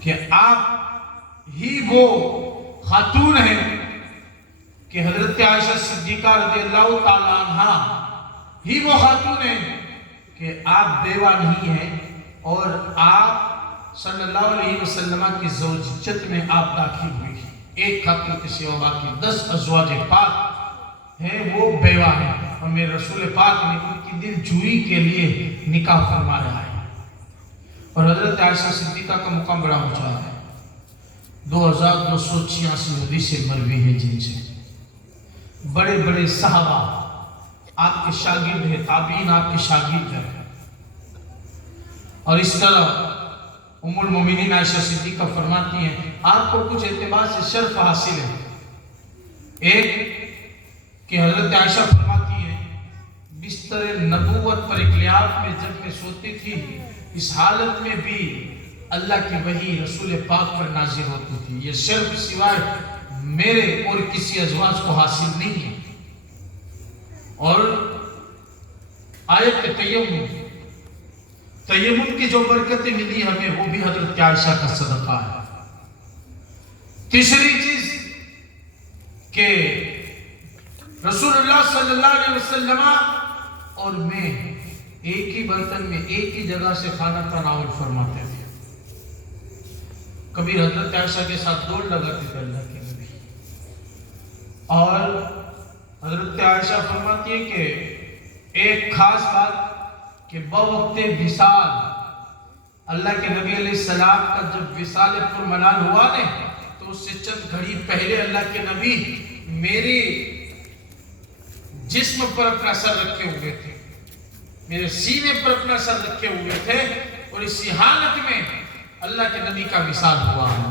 کہ آپ ہی وہ خاتون ہیں کہ حضرت عائشہ صدیقہ رضی اللہ تعالیٰ عنہ ہی وہ خاتون ہیں کہ آپ بیوہ نہیں ہیں، اور آپ صلی اللہ علیہ وسلم کی زوجیت میں آپ داخل ہوئی، ایک خاتون کے سوا باقی 10 ازواج پاک ہیں وہ بیوہ ہیں، اور میرے رسول پاک نے ان کی دل جوئی کے لیے نکاح فرمایا ہے۔ اور حضرت عائشہ صدیقہ کا مقام بڑا اونچا ہے، 2286 حدیثیں مروی ہیں جن سے بڑے بڑے صحابہ آپ کے شاگرد ہیں، تابعین آپ کے شاگرد ہیں۔ اور اس طرح ام المومنین عائشہ صدیقہ فرماتی ہیں آپ کو کچھ اعتبار سے شرف حاصل ہے۔ ایک کہ حضرت عائشہ فرماتی ہیں بستر نبوت پر ایک لحاف میں جب میں سوتی تھی، اس حالت میں بھی اللہ کی وحی رسول پاک پر نازل ہوتی تھی۔ یہ شرف سوائے میرے اور کسی ازواج کو حاصل نہیں ہے۔ اور آیت تیمم کی جو برکتیں ملی ہمیں وہ بھی حضرت عائشہ کا صدقہ ہے۔ تیسری چیز کہ رسول اللہ صلی اللہ علیہ وسلم اور میں ایک ہی برتن میں ایک ہی جگہ سے کھانا تناول فرماتے تھے۔ کبھی حضرت عائشہ کے ساتھ دوڑ لگاتے تھے اللہ کے نبی، اور حضرت عائشہ فرماتی ہے کہ ایک خاص بات کہ بوقت وصال اللہ کے نبی علیہ السلام کا جب وصال پر ملال ہوا نے تو اس سے چند گھڑی پہلے اللہ کے نبی میرے جسم پر اپنا سر رکھے ہوئے تھے، میرے سینے پر اپنا سر رکھے ہوئے تھے، اور اسی حالت میں اللہ کے نبی کا وصال ہوا ہے۔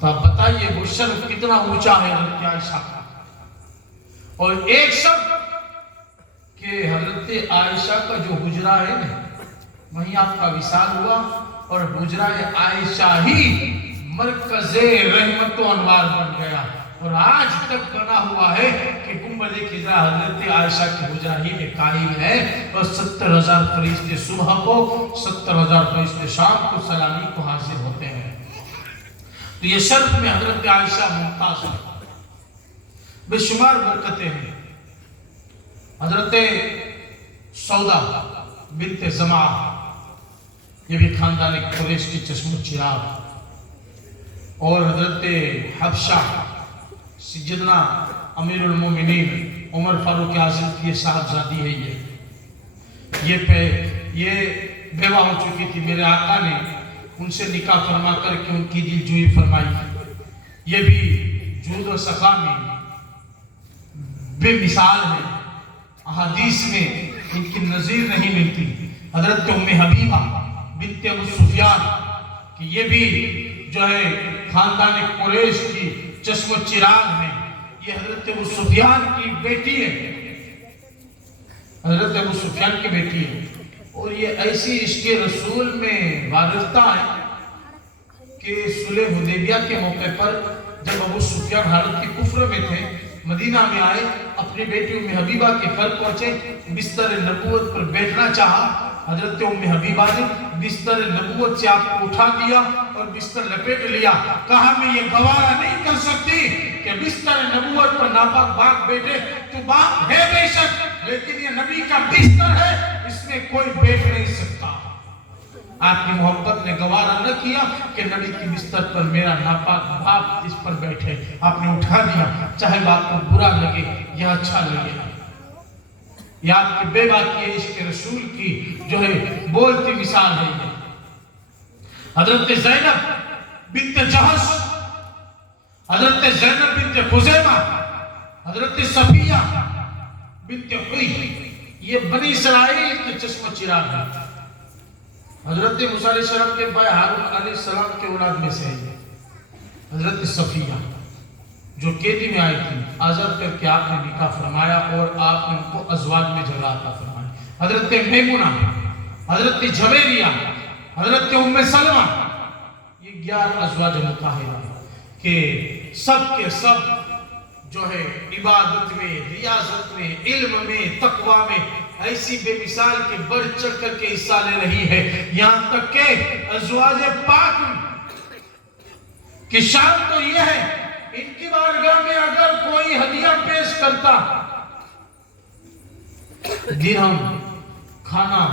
تو آپ بتائیے وہ شرف کتنا اونچا ہے حضرت عائشہ کا. اور ایک شرط کہ حضرت عائشہ کا جو حجرہ ہے نا وہیں آپ کا وصال ہوا اور حجرہ عائشہ ہی مرکز رحمت و انوار بن گیا اور آج تک بنا ہوا ہے کہ گنبد خضرا حضرت عائشہ کی حجرہ ہی میں قائم ہے اور 70,000 فرشتے صبح کو 70,000 فرشتے شام کو سلامی کو حاضر ہوتے ہیں. تو یہ شرف میں حضرت عائشہ ممتاز ہے. بے شمار برکتیں ہیں. حضرت سودا بنت زمعہ یہ بھی خاندان قریش کی چشم و چراغ اور حضرت حبشہ سیدنا امیر المومنین عمر فاروق اعظم کی صاحبزادی ہے. یہ بیوہ ہو چکی تھی. میرے آقا نے ان سے نکاح فرما کر کے ان کی دل جوئی فرمائی. یہ بھی جود و سخا میں بے مثال ہے. احادیث میں ان کی نظیر نہیں ملتی. حضرت ام حبیبہ بنت ابو سفیان کہ یہ بھی جو ہے خاندان قریش کی چشم و چراغ میں یہ حضرت ابو سفیان کی بیٹی ہے. حضرت ابو سفیان کی بیٹی ہے اور یہ ایسی عشق رسول میں وارثہ ہے کہ صلح حدیبیہ کے موقع پر جب ابو سفیان حالت کی کفر میں تھے مدینہ میں آئے اپنی بیٹی ام حبیبہ کے گھر پہنچے. بستر نبوت پر بیٹھنا چاہا. حضرت ام حبیبہ نے بستر نبوت سے آپ کو اٹھا دیا اور بستر لپیٹ لیا. کہا میں یہ گوارا نہیں کر سکتی کہ بستر نبوت پر ناپاک باغ بیٹھے. تو باغ ہے بے شک لیکن یہ نبی کا بستر ہے اس میں کوئی بیٹھ نہیں سکتا. آپ کی محبت نے گوارا نہ کیا کہ نبی کی بستر پر میرا ناپاک باپ اس پر بیٹھے. آپ نے اٹھا دیا چاہے باپ کو برا لگے یا اچھا لگے. یہ آپ کی بے باکی عشق رسول کی جو ہے بولتی مثال ہے. حضرت زینب بنت جہش حضرت زینب بنت خزیمہ حضرت صفیہ بنت حوی یہ بنی اسرائیل کے چشم و چراغ ہے. حضرت موسیٰ علیہ السلام کے بھائی ہارون علیہ السلام کے اولاد میں سے ہے. حضرت صفیہ جو قیدی میں آئی تھی آزاد کر کے آپ نے نکاح فرمایا اور آپ نے ان کو ازواج میں جگہ عطا فرمائی. حضرت میمونہ حضرت جویریہ حضرت ام سلمہ یہ 11 ازواج مطہرہ کہ سب کے سب جو ہے عبادت میں ریاضت میں علم میں تقوی میں ایسی بے مثال کے بڑھ چڑھ کر کے حصہ لے رہی ہے. یہاں تک کہ ازواج پاک کی شان تو یہ ہے ان کی بارگاہ میں اگر کوئی ہدیہ پیش کرتا درہم کھانا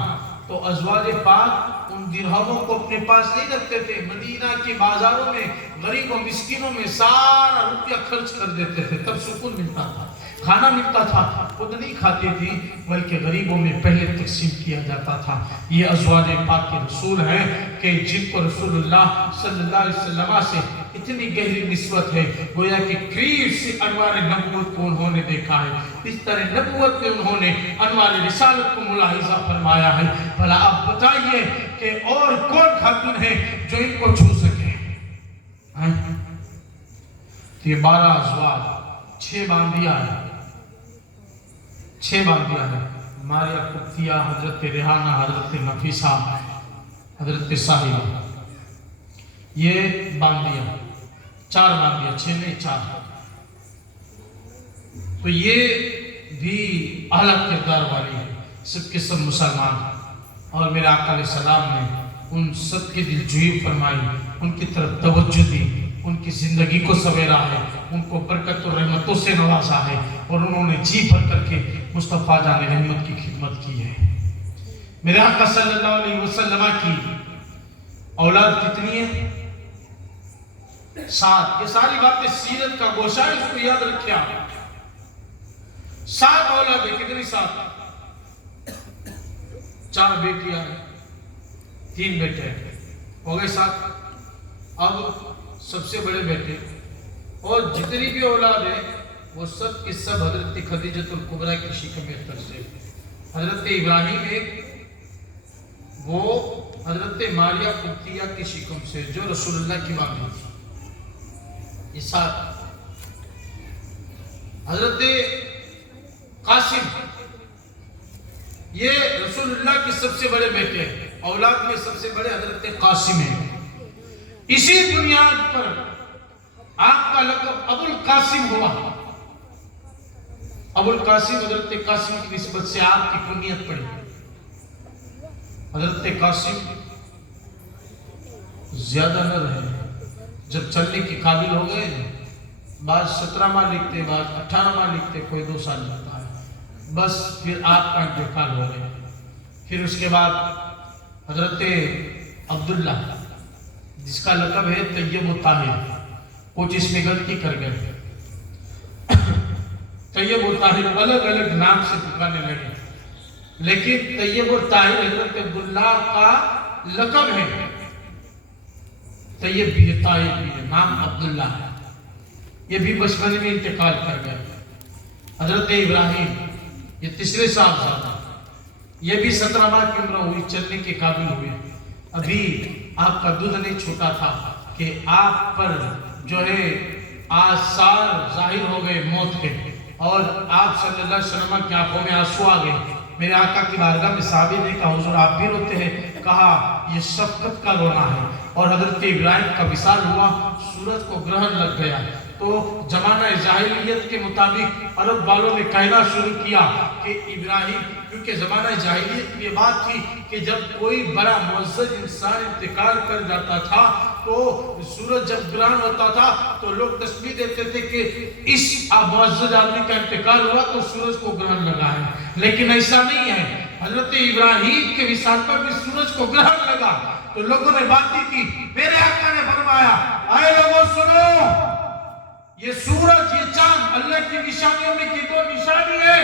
تو ازواج پاک ان درہموں کو اپنے پاس نہیں رکھتے تھے. مدینہ کے بازاروں میں غریب و مسکینوں میں سارا روپیہ خرچ کر دیتے تھے. تب سکون ملتا تھا کھانا ملتا تھا. خود نہیں کھاتی تھی بلکہ غریبوں میں پہلے تقسیم کیا جاتا تھا. یہ ازواج پاک کے رسول ہیں کہ جن کو رسول اللہ صلی اللہ علیہ وسلم سے اتنی گہری نسبت ہے گویا کہ قریب سے انوار نبوت کو انہوں نے دیکھا ہے. اس طرح نبوت میں انہوں نے انوار رسالت کو ملاحظہ فرمایا ہے. بھلا آپ بتائیے کہ اور کون خاتون ہے جو ان کو چھو سکے. تو یہ 12 ازواج 6 باندیاں ہیں 6 باندیاں ہیں. ماریہ قبطیہ حضرت ریحانہ حضرت نفیسہ حضرت ساحلہ یہ باندیاں 4 باندیاں 6 نہیں 4. تو یہ بھی اعلیٰ کردار والی ہے. سب کے سب مسلمان اور میرے آقا علیہ السلام نے ان سب کی دلجوئی فرمائی ان کی طرف توجہ دی ان کی زندگی کو سنوارا ہے ان کو برکت اور رحمتوں سے نوازا ہے اور انہوں نے جی بھر کر کے مصطفیٰ جان رحمت کی خدمت کی ہے. میرے آقا صلی اللہ علیہ وسلم کی اولاد کتنی ہے 7. یہ ساری باتیں سیرت کا گوشہ ہے اس کو یاد رکھیں آپ. 7 اولاد ہے. کتنی 7 4 بیٹیاں ہیں 3 بیٹے ہیں ہو گئے 7. اب سب سے بڑے بیٹے اور جتنی بھی اولاد ہے وہ سب کے سب حضرت خدیجۃ الکبریٰ کی شکم اختر سے. حضرت ابراہیم ایک وہ حضرت ماریہ قبطیہ کی شکم سے جو رسول اللہ کی ماں تھی. اسحاق حضرت قاسم یہ رسول اللہ کے سب سے بڑے بیٹے ہیں، اولاد میں سب سے بڑے حضرت قاسم ہیں۔ اسی بنیاد پر آپ کا لقب ابو القاسم ہوا۔ ابو القاسم حضرت قاسم کی نسبت سے آپ کی کنیت پڑی۔ حضرت قاسم زیادہ نہ رہے، جب چلنے کے قابل ہو گئے، بعض 17 ماہ لکھتے، بعض 18 ماہ لکھتے، کوئی 2 سال لگتا ہے، بس پھر آپ کا انتقال ہو گئے۔ پھر اس کے بعد حضرت عبداللہ جس کا لقب ہے طیب و طاہر، کچھ اس میں غلطی کر گئے، طیب و طاہر الگ الگ نام سے پکانے لگے، لیکن طیب و طاہر حضرت عبداللہ کا لقب ہے۔ طیب بھی ہے، طاہر بھی ہے، نام عبداللہ ہے۔ یہ بھی بچپن میں انتقال کر گئے۔ حضرت ابراہیم یہ تیسرے صاحبزادہ، یہ بھی 17 ماہ کی عمر ہوئی، چلنے کے قابل ہوئے۔ ابھی آپ کا دودھ نہیں چھوٹا تھا کہ آپ پر جو ہے آثار ظاہر ہو گئے موت کے، اور آپ صلی اللہ علیہ وسلم کی آنکھوں میں آنسو آ گئے۔ میرے آقا کی بارگاہ میں صحابی نے کہا حضور آپ بھی روتے ہیں؟ کہا یہ شفقت کا رونا ہے۔ اور حضرت ابراہیم کا وصال ہوا، سورج کو گرہن لگ گیا، تو زمانہ جاہلیت کے مطابق عرب والوں نے کہنا شروع کیا کہ ابراہیم، کیونکہ زمانہ جاہلیت میں یہ بات تھی کہ جب کوئی بڑا معزز انسان انتقال کر جاتا تھا تو سورج جب گرہن ہوتا تھا تو لوگ تسبیح دیتے تھے کہ اس معزز آدمی کا انتقال ہوا تو سورج کو گرہن لگا ہے، لیکن ایسا نہیں ہے۔ حضرت ابراہیم کے وصال پر بھی سورج کو گرہن لگا تو لوگوں نے باتیں کی۔ میرے آقا نے فرمایا اے لوگوں سنو، یہ سورج یہ چاند اللہ کی نشانیوں میں کی 2 نشانی ہے۔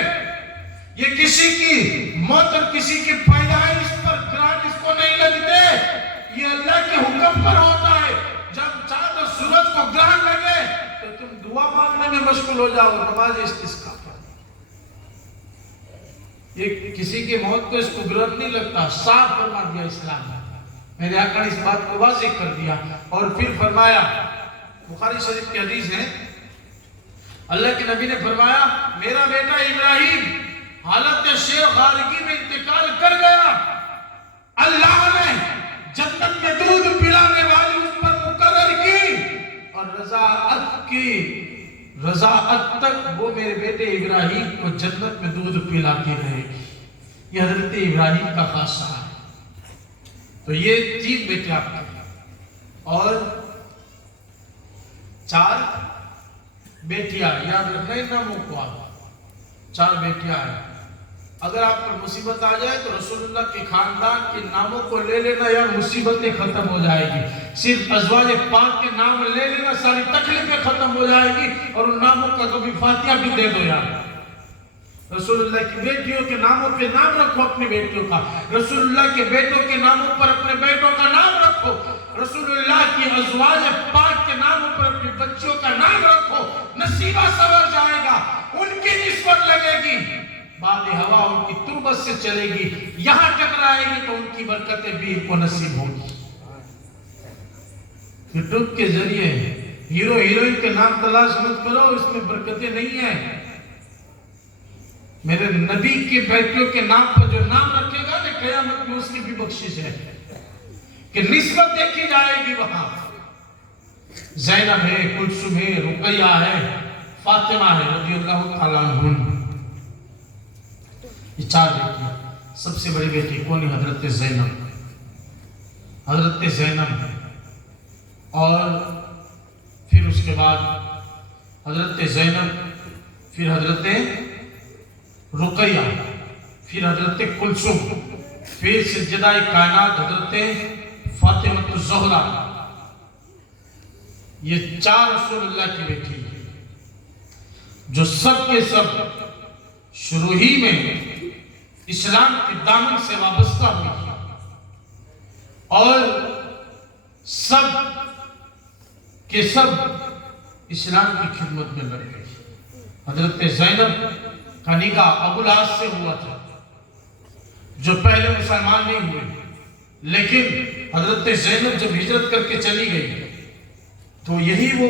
یہ کسی کی موت اور کسی کی پیدائش پر گرہن اس کو نہیں لگتے، یہ اللہ کے حکم پر ہوتا ہے۔ جب چاند اور سورج کو گرہن لگے تو تم دعا مانگنے میں مشغول ہو جاؤ، نماز استسقاء پر۔ یہ کسی کی موت کو اس کو گرہن نہیں لگتا، صاف فرما دیا اسلام نے۔ میرے آقا نے اس بات کو واضح کر دیا، اور پھر فرمایا، بخاری شریف کی حدیث ہے، اللہ کے نبی نے فرمایا میرا بیٹا ابراہیم حالت شیر خارگی میں انتقال کر گیا، اللہ نے جنت میں دودھ پلانے والی اس پر مقرر کی، اور رضاعت تک وہ میرے بیٹے ابراہیم کو جنت میں دودھ پلاتی رہے گی۔ یہ حضرت ابراہیم کا خاصہ ہے۔ تو یہ 3 بیٹے آپ کے، اور 4 بیٹیاں، یاد رکھنا ان ناموں کو آپ، 4 بیٹیاں ہیں۔ اگر آپ پر مصیبت آ جائے تو رسول اللہ کے خاندان کے ناموں کو لے لینا، یا مصیبتیں ختم ہو جائے گی۔ صرف ازواج پاک کے نام لے لینا، ساری تکلیفیں ختم ہو جائے گی، اور ان ناموں کا کبھی فاتحہ بھی دے دو یار۔ رسول اللہ کی بیٹیوں کے ناموں پہ نام رکھو اپنی بیٹیوں کا، رسول اللہ کے بیٹوں کے ناموں پر اپنے بیٹوں کا نام رکھو، رسول اللہ کی ازواج پاک کے ناموں پر اپنی بچیوں کا نام رکھو، نصیبہ سور جائے گا، ان کی نسبت لگے گی، باد ہوا ان کی تربت سے چلے گی، یہاں ٹکرائے گی تو ان کی برکتیں بھی ان کو نصیب ہوگی۔ یوٹیوب کے ذریعے ہیرو ہیروئن کے نام تلاش مت کرو، اس میں برکتیں نہیں ہیں۔ میرے نبی کی بیٹیوں کے نام پر جو نام رکھے گا کہ قیامت میں اس کی بھی بخشش ہے، کہ نسبت دیکھی جائے گی وہاں۔ زینب ہے، کلثوم ہے، رقیہ ہے، فاطمہ ہے رضی اللہ تعالیٰ عنہ۔ یہ 4 بیٹیاں۔ سب سے بڑی بیٹی کون ہے؟ حضرت زینب۔ حضرت زینب ہے، اور پھر اس کے بعد حضرت زینب، پھر حضرت رقیہ، پھر حضرت کلثوم، پھر سجدہ کائنات حضرت فاطمہ الزہرا۔ یہ 4 رسول اللہ کی بیٹی ہیں، جو سب کے سب شروع ہی میں اسلام کے دامن سے وابستہ ہوئی، اور سب کے سب اسلام کی خدمت میں لڑ گئی۔ حضرت زینب کا نکاح ابو العاص سے ہوا تھا، جو پہلے مسلمان نہیں ہوئے، لیکن حضرت زینب جب ہجرت کر کے چلی گئی تو یہی وہ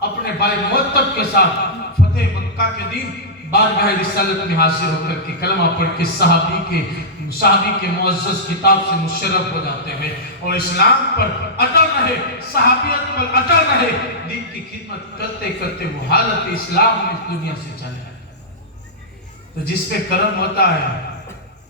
اپنے بھائی معتب کے ساتھ فتح مکہ کے دن بارگاہ رسالت میں حاضر ہو کر کے کلمہ پڑھ کے صحابی کے معزز کتاب سے مشرف ہو جاتے ہیں اور اسلام پر اٹل رہے، صحابیت پر اٹل رہے، دین کی خدمت کرتے کرتے وہ حالت اسلام میں اس دنیا سے چلے آئے۔ تو جس پہ کرم ہوتا ہے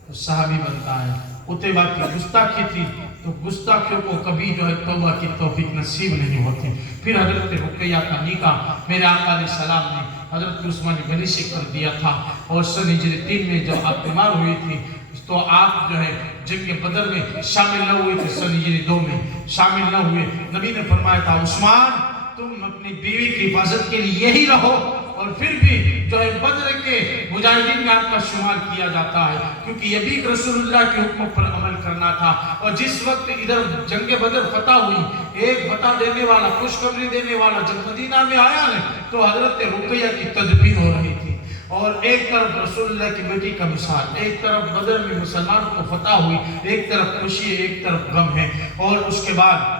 تو صحابی بنتا ہے۔ قتیبہ کی گستاخی تھی تو گستاخیوں کو کبھی جو ہے توبہ کی توفیق نصیب نہیں ہوتی۔ پھر حضرت رقیہ کا نکاح میرے آقا علیہ السلام نے حضرت عثمان غنی سے کر دیا تھا، اور سن ہجری 3 میں جب آپ بیمار ہوئی تھی تو آپ جو ہے جنگ بدر میں شامل نہ ہوئے تھے، سن ہجری 2 میں شامل نہ ہوئے۔ نبی نے فرمایا تھا عثمان تم اپنی بیوی کی حفاظت کے لیے یہی رہو، اور پھر بھی جو ہے بدر کے مجاہدین میں آپ کا شمار کیا جاتا ہے، کیونکہ یہ بھی رسول اللہ کے حکم پر عمل کرنا تھا۔ اور جس وقت ادھر جنگ بدر فتح ہوئی، ایک بتا دینے والا، خوشخبری دینے والا جب مدینہ میں آیا ہے تو حضرت رقیہ کی تدبیر ہو رہی تھی، اور ایک طرف رسول اللہ کی بیٹی کا مثال، ایک طرف بدر میں مسلمان کو فتح ہوئی، ایک طرف خوشی ہے، ایک طرف غم ہے۔ اور اس کے بعد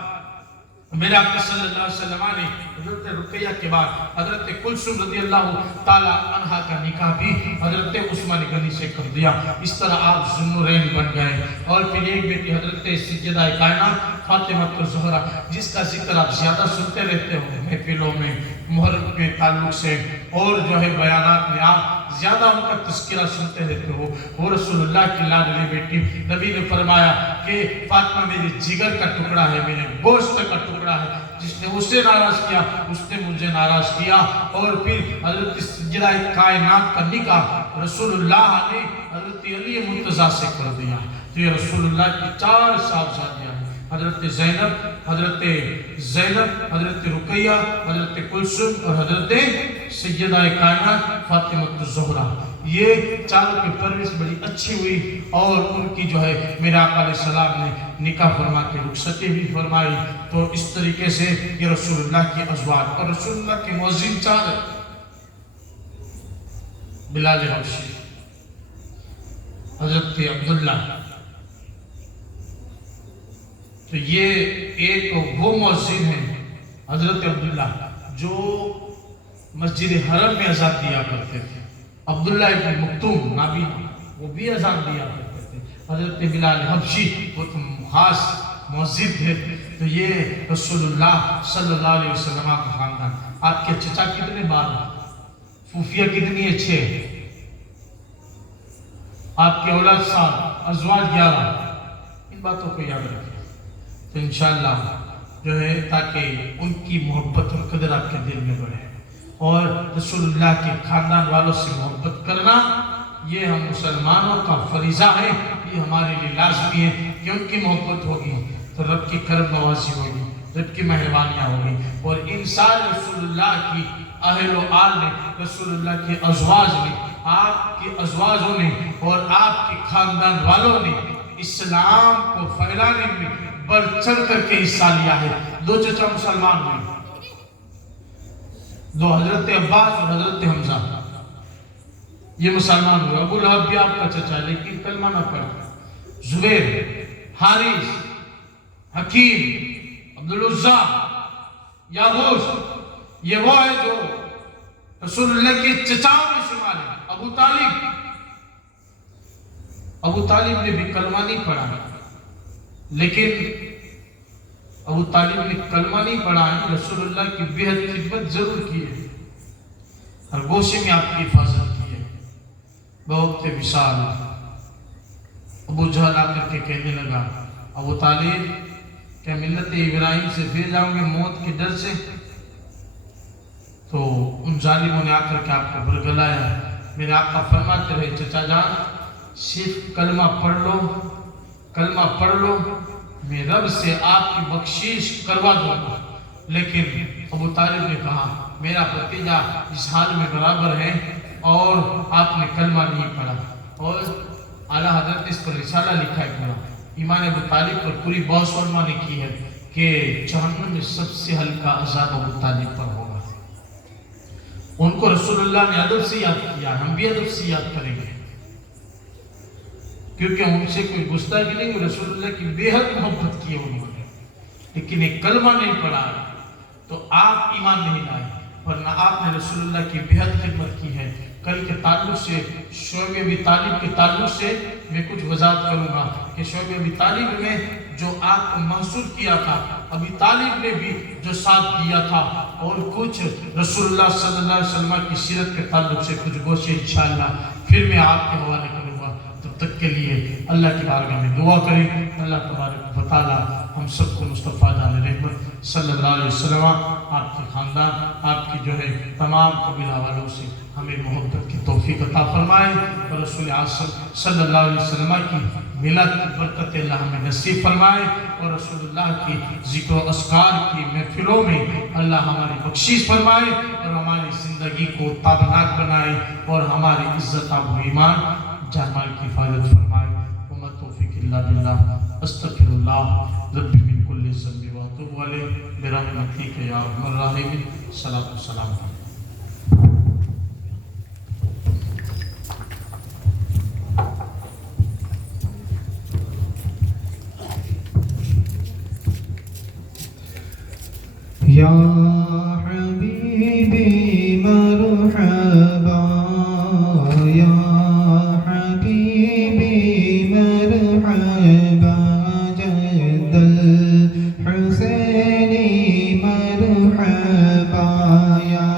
میرے آقا صلی اللہ علیہ وسلم نے حضرت رقیہ کے بعد حضرت کلثوم رضی اللہ تعالی عنہ کا نکاح بھی حضرت عثمان غنی سے کر دیا۔ اس طرح آپ ذوالنورین بن گئے۔ اور پھر ایک بیٹی حضرت سیدہ کائنات فاطمہ الزہرا، جس کا ذکر آپ زیادہ سنتے رہتے ہو محفلوں میں، محرم کے تعلق سے، اور جو ہے بیانات میں آپ زیادہ ان کا تذکرہ سنتے رہتے ہو۔ وہ رسول اللہ کی لاڈلی بیٹی، نبی نے فرمایا کہ فاطمہ میرے جگر کا ٹکڑا ہے، میرے گوشت کا ٹکڑا ہے، جس نے اسے ناراض کیا اس نے مجھے ناراض کیا۔ اور پھر حضرت سیدہ کائنات کا نکاح رسول اللہ نے حضرت علی مرتضیٰ سے کر دیا۔ تو یہ رسول اللہ کی 4 صاحبزادیاں ہیں، حضرت زینب، حضرت رقیہ، حضرت کلثوم اور حضرت سیدہ کائنات فاطمہ الزہرا۔ یہ چاروں کی پرورش بڑی اچھی ہوئی، اور ان کی جو ہے میرے آقا علیہ السلام نے نکاح فرما کے رخصتی بھی فرمائی۔ تو اس طریقے سے یہ رسول اللہ کی ازواج، اور رسول اللہ کے مؤذن 4 بلال حبشی، حضرت عبداللہ۔ تو یہ ایک وہ مؤذن ہیں حضرت عبداللہ جو مسجد حرم میں اذان دیا کرتے تھے، عبداللہ ابن مکتوم نابینا وہ بھی اذان دیا کرتے تھے، حضرت بلال حبشی وہ خاص مؤذن تھے۔ تو یہ رسول اللہ صلی اللہ علیہ وسلم کا خاندان۔ آپ کے چچا کتنے بار، پھوپھیاں کتنی ہے؟ 6۔ آپ کے اولاد 7، ازواج 11۔ ان باتوں کو یاد رکھیں تو انشاءاللہ جو ہے تاکہ ان کی محبت اور قدر آپ کے دل میں بڑھے، اور رسول اللہ کے خاندان والوں سے محبت کرنا یہ ہم مسلمانوں کا فریضہ ہے، یہ ہمارے لیے لازمی ہے کہ ان کی محبت ہوگی تو رب کی کرم نوازی ہوگی، رب کی مہربانیاں ہوگی۔ اور ان سارے رسول اللہ کی اہل و آل نے، رسول اللہ کی ازواج نے، آپ کی ازواجوں نے اور آپ کے خاندان والوں نے اسلام کو پھیلانے میں بڑھ چڑھ کر کے حصہ لیا ہے۔ 2 چچا مسلمان ہوئے، 2 حضرت عباس اور حضرت حمزہ، یہ مسلمان ہوئے۔ ابو لہب بھی آپ کا چچا لیکن کلمہ نہ پڑھا۔ زبیر، حارث، حکیم، عبدالعزیٰ، یاغوث، یہ وہ ہے جو رسول اللہ کے چچاؤں میں شمار ہے۔ ابو طالب نے بھی کلمہ نہیں پڑھا، لیکن ابو طالب نے کلمہ نہیں پڑھا ہے، رسول اللہ کی بہت خدمت ضرور کی ہے، ہر گوشے میں آپ کی حفاظت کی ہے۔ بوقت وصال ابو جہل آ کر کے کہنے لگا، ابو طالب کیا ملت ابراہیم سے پھر جاؤں گے موت کے ڈر سے؟ تو ان ظالموں نے آ کر کے آپ کو برگلایا۔ میرے آقا فرماتے رہے، چچا جان صرف کلمہ پڑھ لو، میں رب سے آپ کی بخشش کروا دوں گا۔ لیکن ابو طالب نے کہا میرا بھتیجا اس حال میں برابر ہے اور آپ نے کلمہ نہیں پڑھا۔ اور اعلیٰ حضرت اس پر رسالہ لکھا ہے پورا، ایمان ابو طالب پر پوری بحث علماء نے کی ہے کہ جہنم میں سب سے ہلکا عذاب ابو طالب پر ہوگا۔ ان کو رسول اللہ نے ادب سے یاد کیا، ہم بھی ادب سے یاد کریں گے، کیونکہ ان سے کوئی گستاخی نہیں، رسول اللہ کی بے حد محبت کی انہوں نے، لیکن ایک کلمہ نہیں پڑھا تو آپ ایمان نہیں لائے۔ ورنہ آپ نے رسول اللہ کی بہت خدمت کی ہے. کل کے تعلق سے شعیب ابی طالب کے تعلق سے میں کچھ وضاحت کروں گا کہ شعیب ابی طالب نے جو آپ کو محصور کیا تھا، ابی طالب نے بھی جو ساتھ دیا تھا، اور کچھ رسول اللہ صلی اللہ علیہ وسلم کی سیرت کے تعلق سے کچھ گوشے انشاءاللہ پھر میں آپ کے حوالے کروں گا. تب تک کے لیے اللہ کی بارگاہ میں دعا کریں. اللہ تبارک و تعالی ہم سب کو مصطفیٰ جان رحمت صلی اللہ علیہ وسلم، آپ کے خاندان، آپ کی جو ہے تمام قبیلہ والوں سے ہمیں محبت کی توفیق عطا فرمائے، اور رسول اعظم صلی اللہ علیہ وسلم کی میلاد کی برکت اللہ ہمیں نصیب فرمائے، اور رسول اللہ کی ذکر و اذکار کی محفلوں میں اللہ ہماری بخشش فرمائے، اور ہماری زندگی کو تابناک بنائے، اور ہماری عزت و ایمان جان مال کی حفاظت فرمائے. وما توفیق الا باللہ. استغفر اللہ ربی من کل ذنب واتوب الیہ برحمتک یا ارحم الراحمین. صلاۃ و سلام علیہ. یا حبیبی مرحبا، یا حبیبی مرحبا، جد الحسینی مرحبا، یا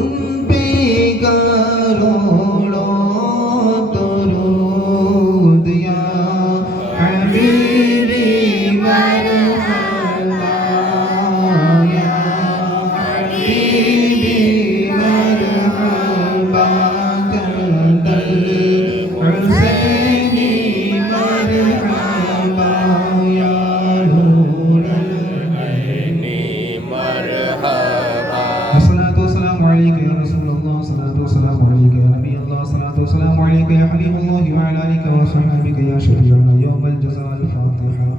تم پہ کروڑوں درود یا حبیبی مرحبا یا حبیبی مرحبا جلد الحسینی مرحبا یا نور العین الصلاة والسلام عليك يا رسول الله الصلاة والسلام عليك يا نبي الله الصلاة والسلام عليك يا حبيب الله وعلى آلك وصحبك يا شفيعنا يوم الجزاء الفاتحة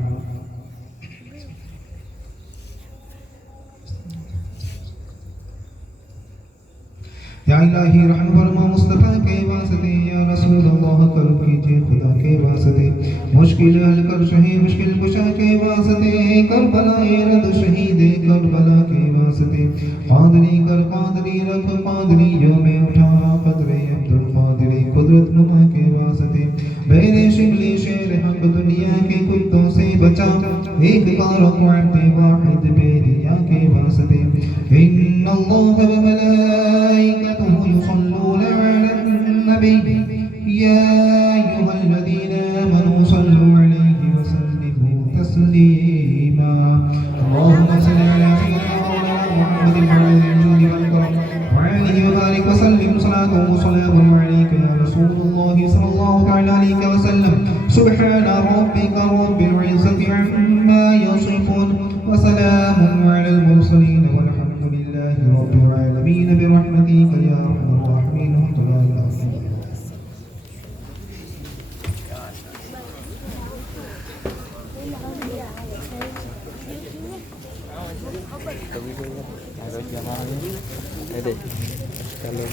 یا الہی رحم فرما مصطفیٰ کے واسطے یا رسول اللہ کرم کیجئے خدا کے واسطے مشکل حل کر شہید مشکل کشا کے واسطے کربلا رد شہید کربلا کے واسطے قادری کر قادری رکھ قادریوں میں اٹھا قدر عبد القادری قدرت نما کے واسطے میرے شبلی شیر حق دنیا کے کتوں سے بچا ایک کاروں عبد واحد بیریا کے واسطے ان اللہ وملائکتہ يصلون على النبي يا أيها الذين آمنوا صلوا عليه وسلموا تسليما اللهم صل على سيدنا محمد وعلى آله وبارك وسلم صلاة وسلام عليك يا رسول الله صلى الله عليه وسلم سبحان ربك رب العزة عما يصفون وسلام على المرسلين والحمد لله رب العالمين برحمتك يا أرحم الراحمين Kami dulu harus jalan. Ada. Kalau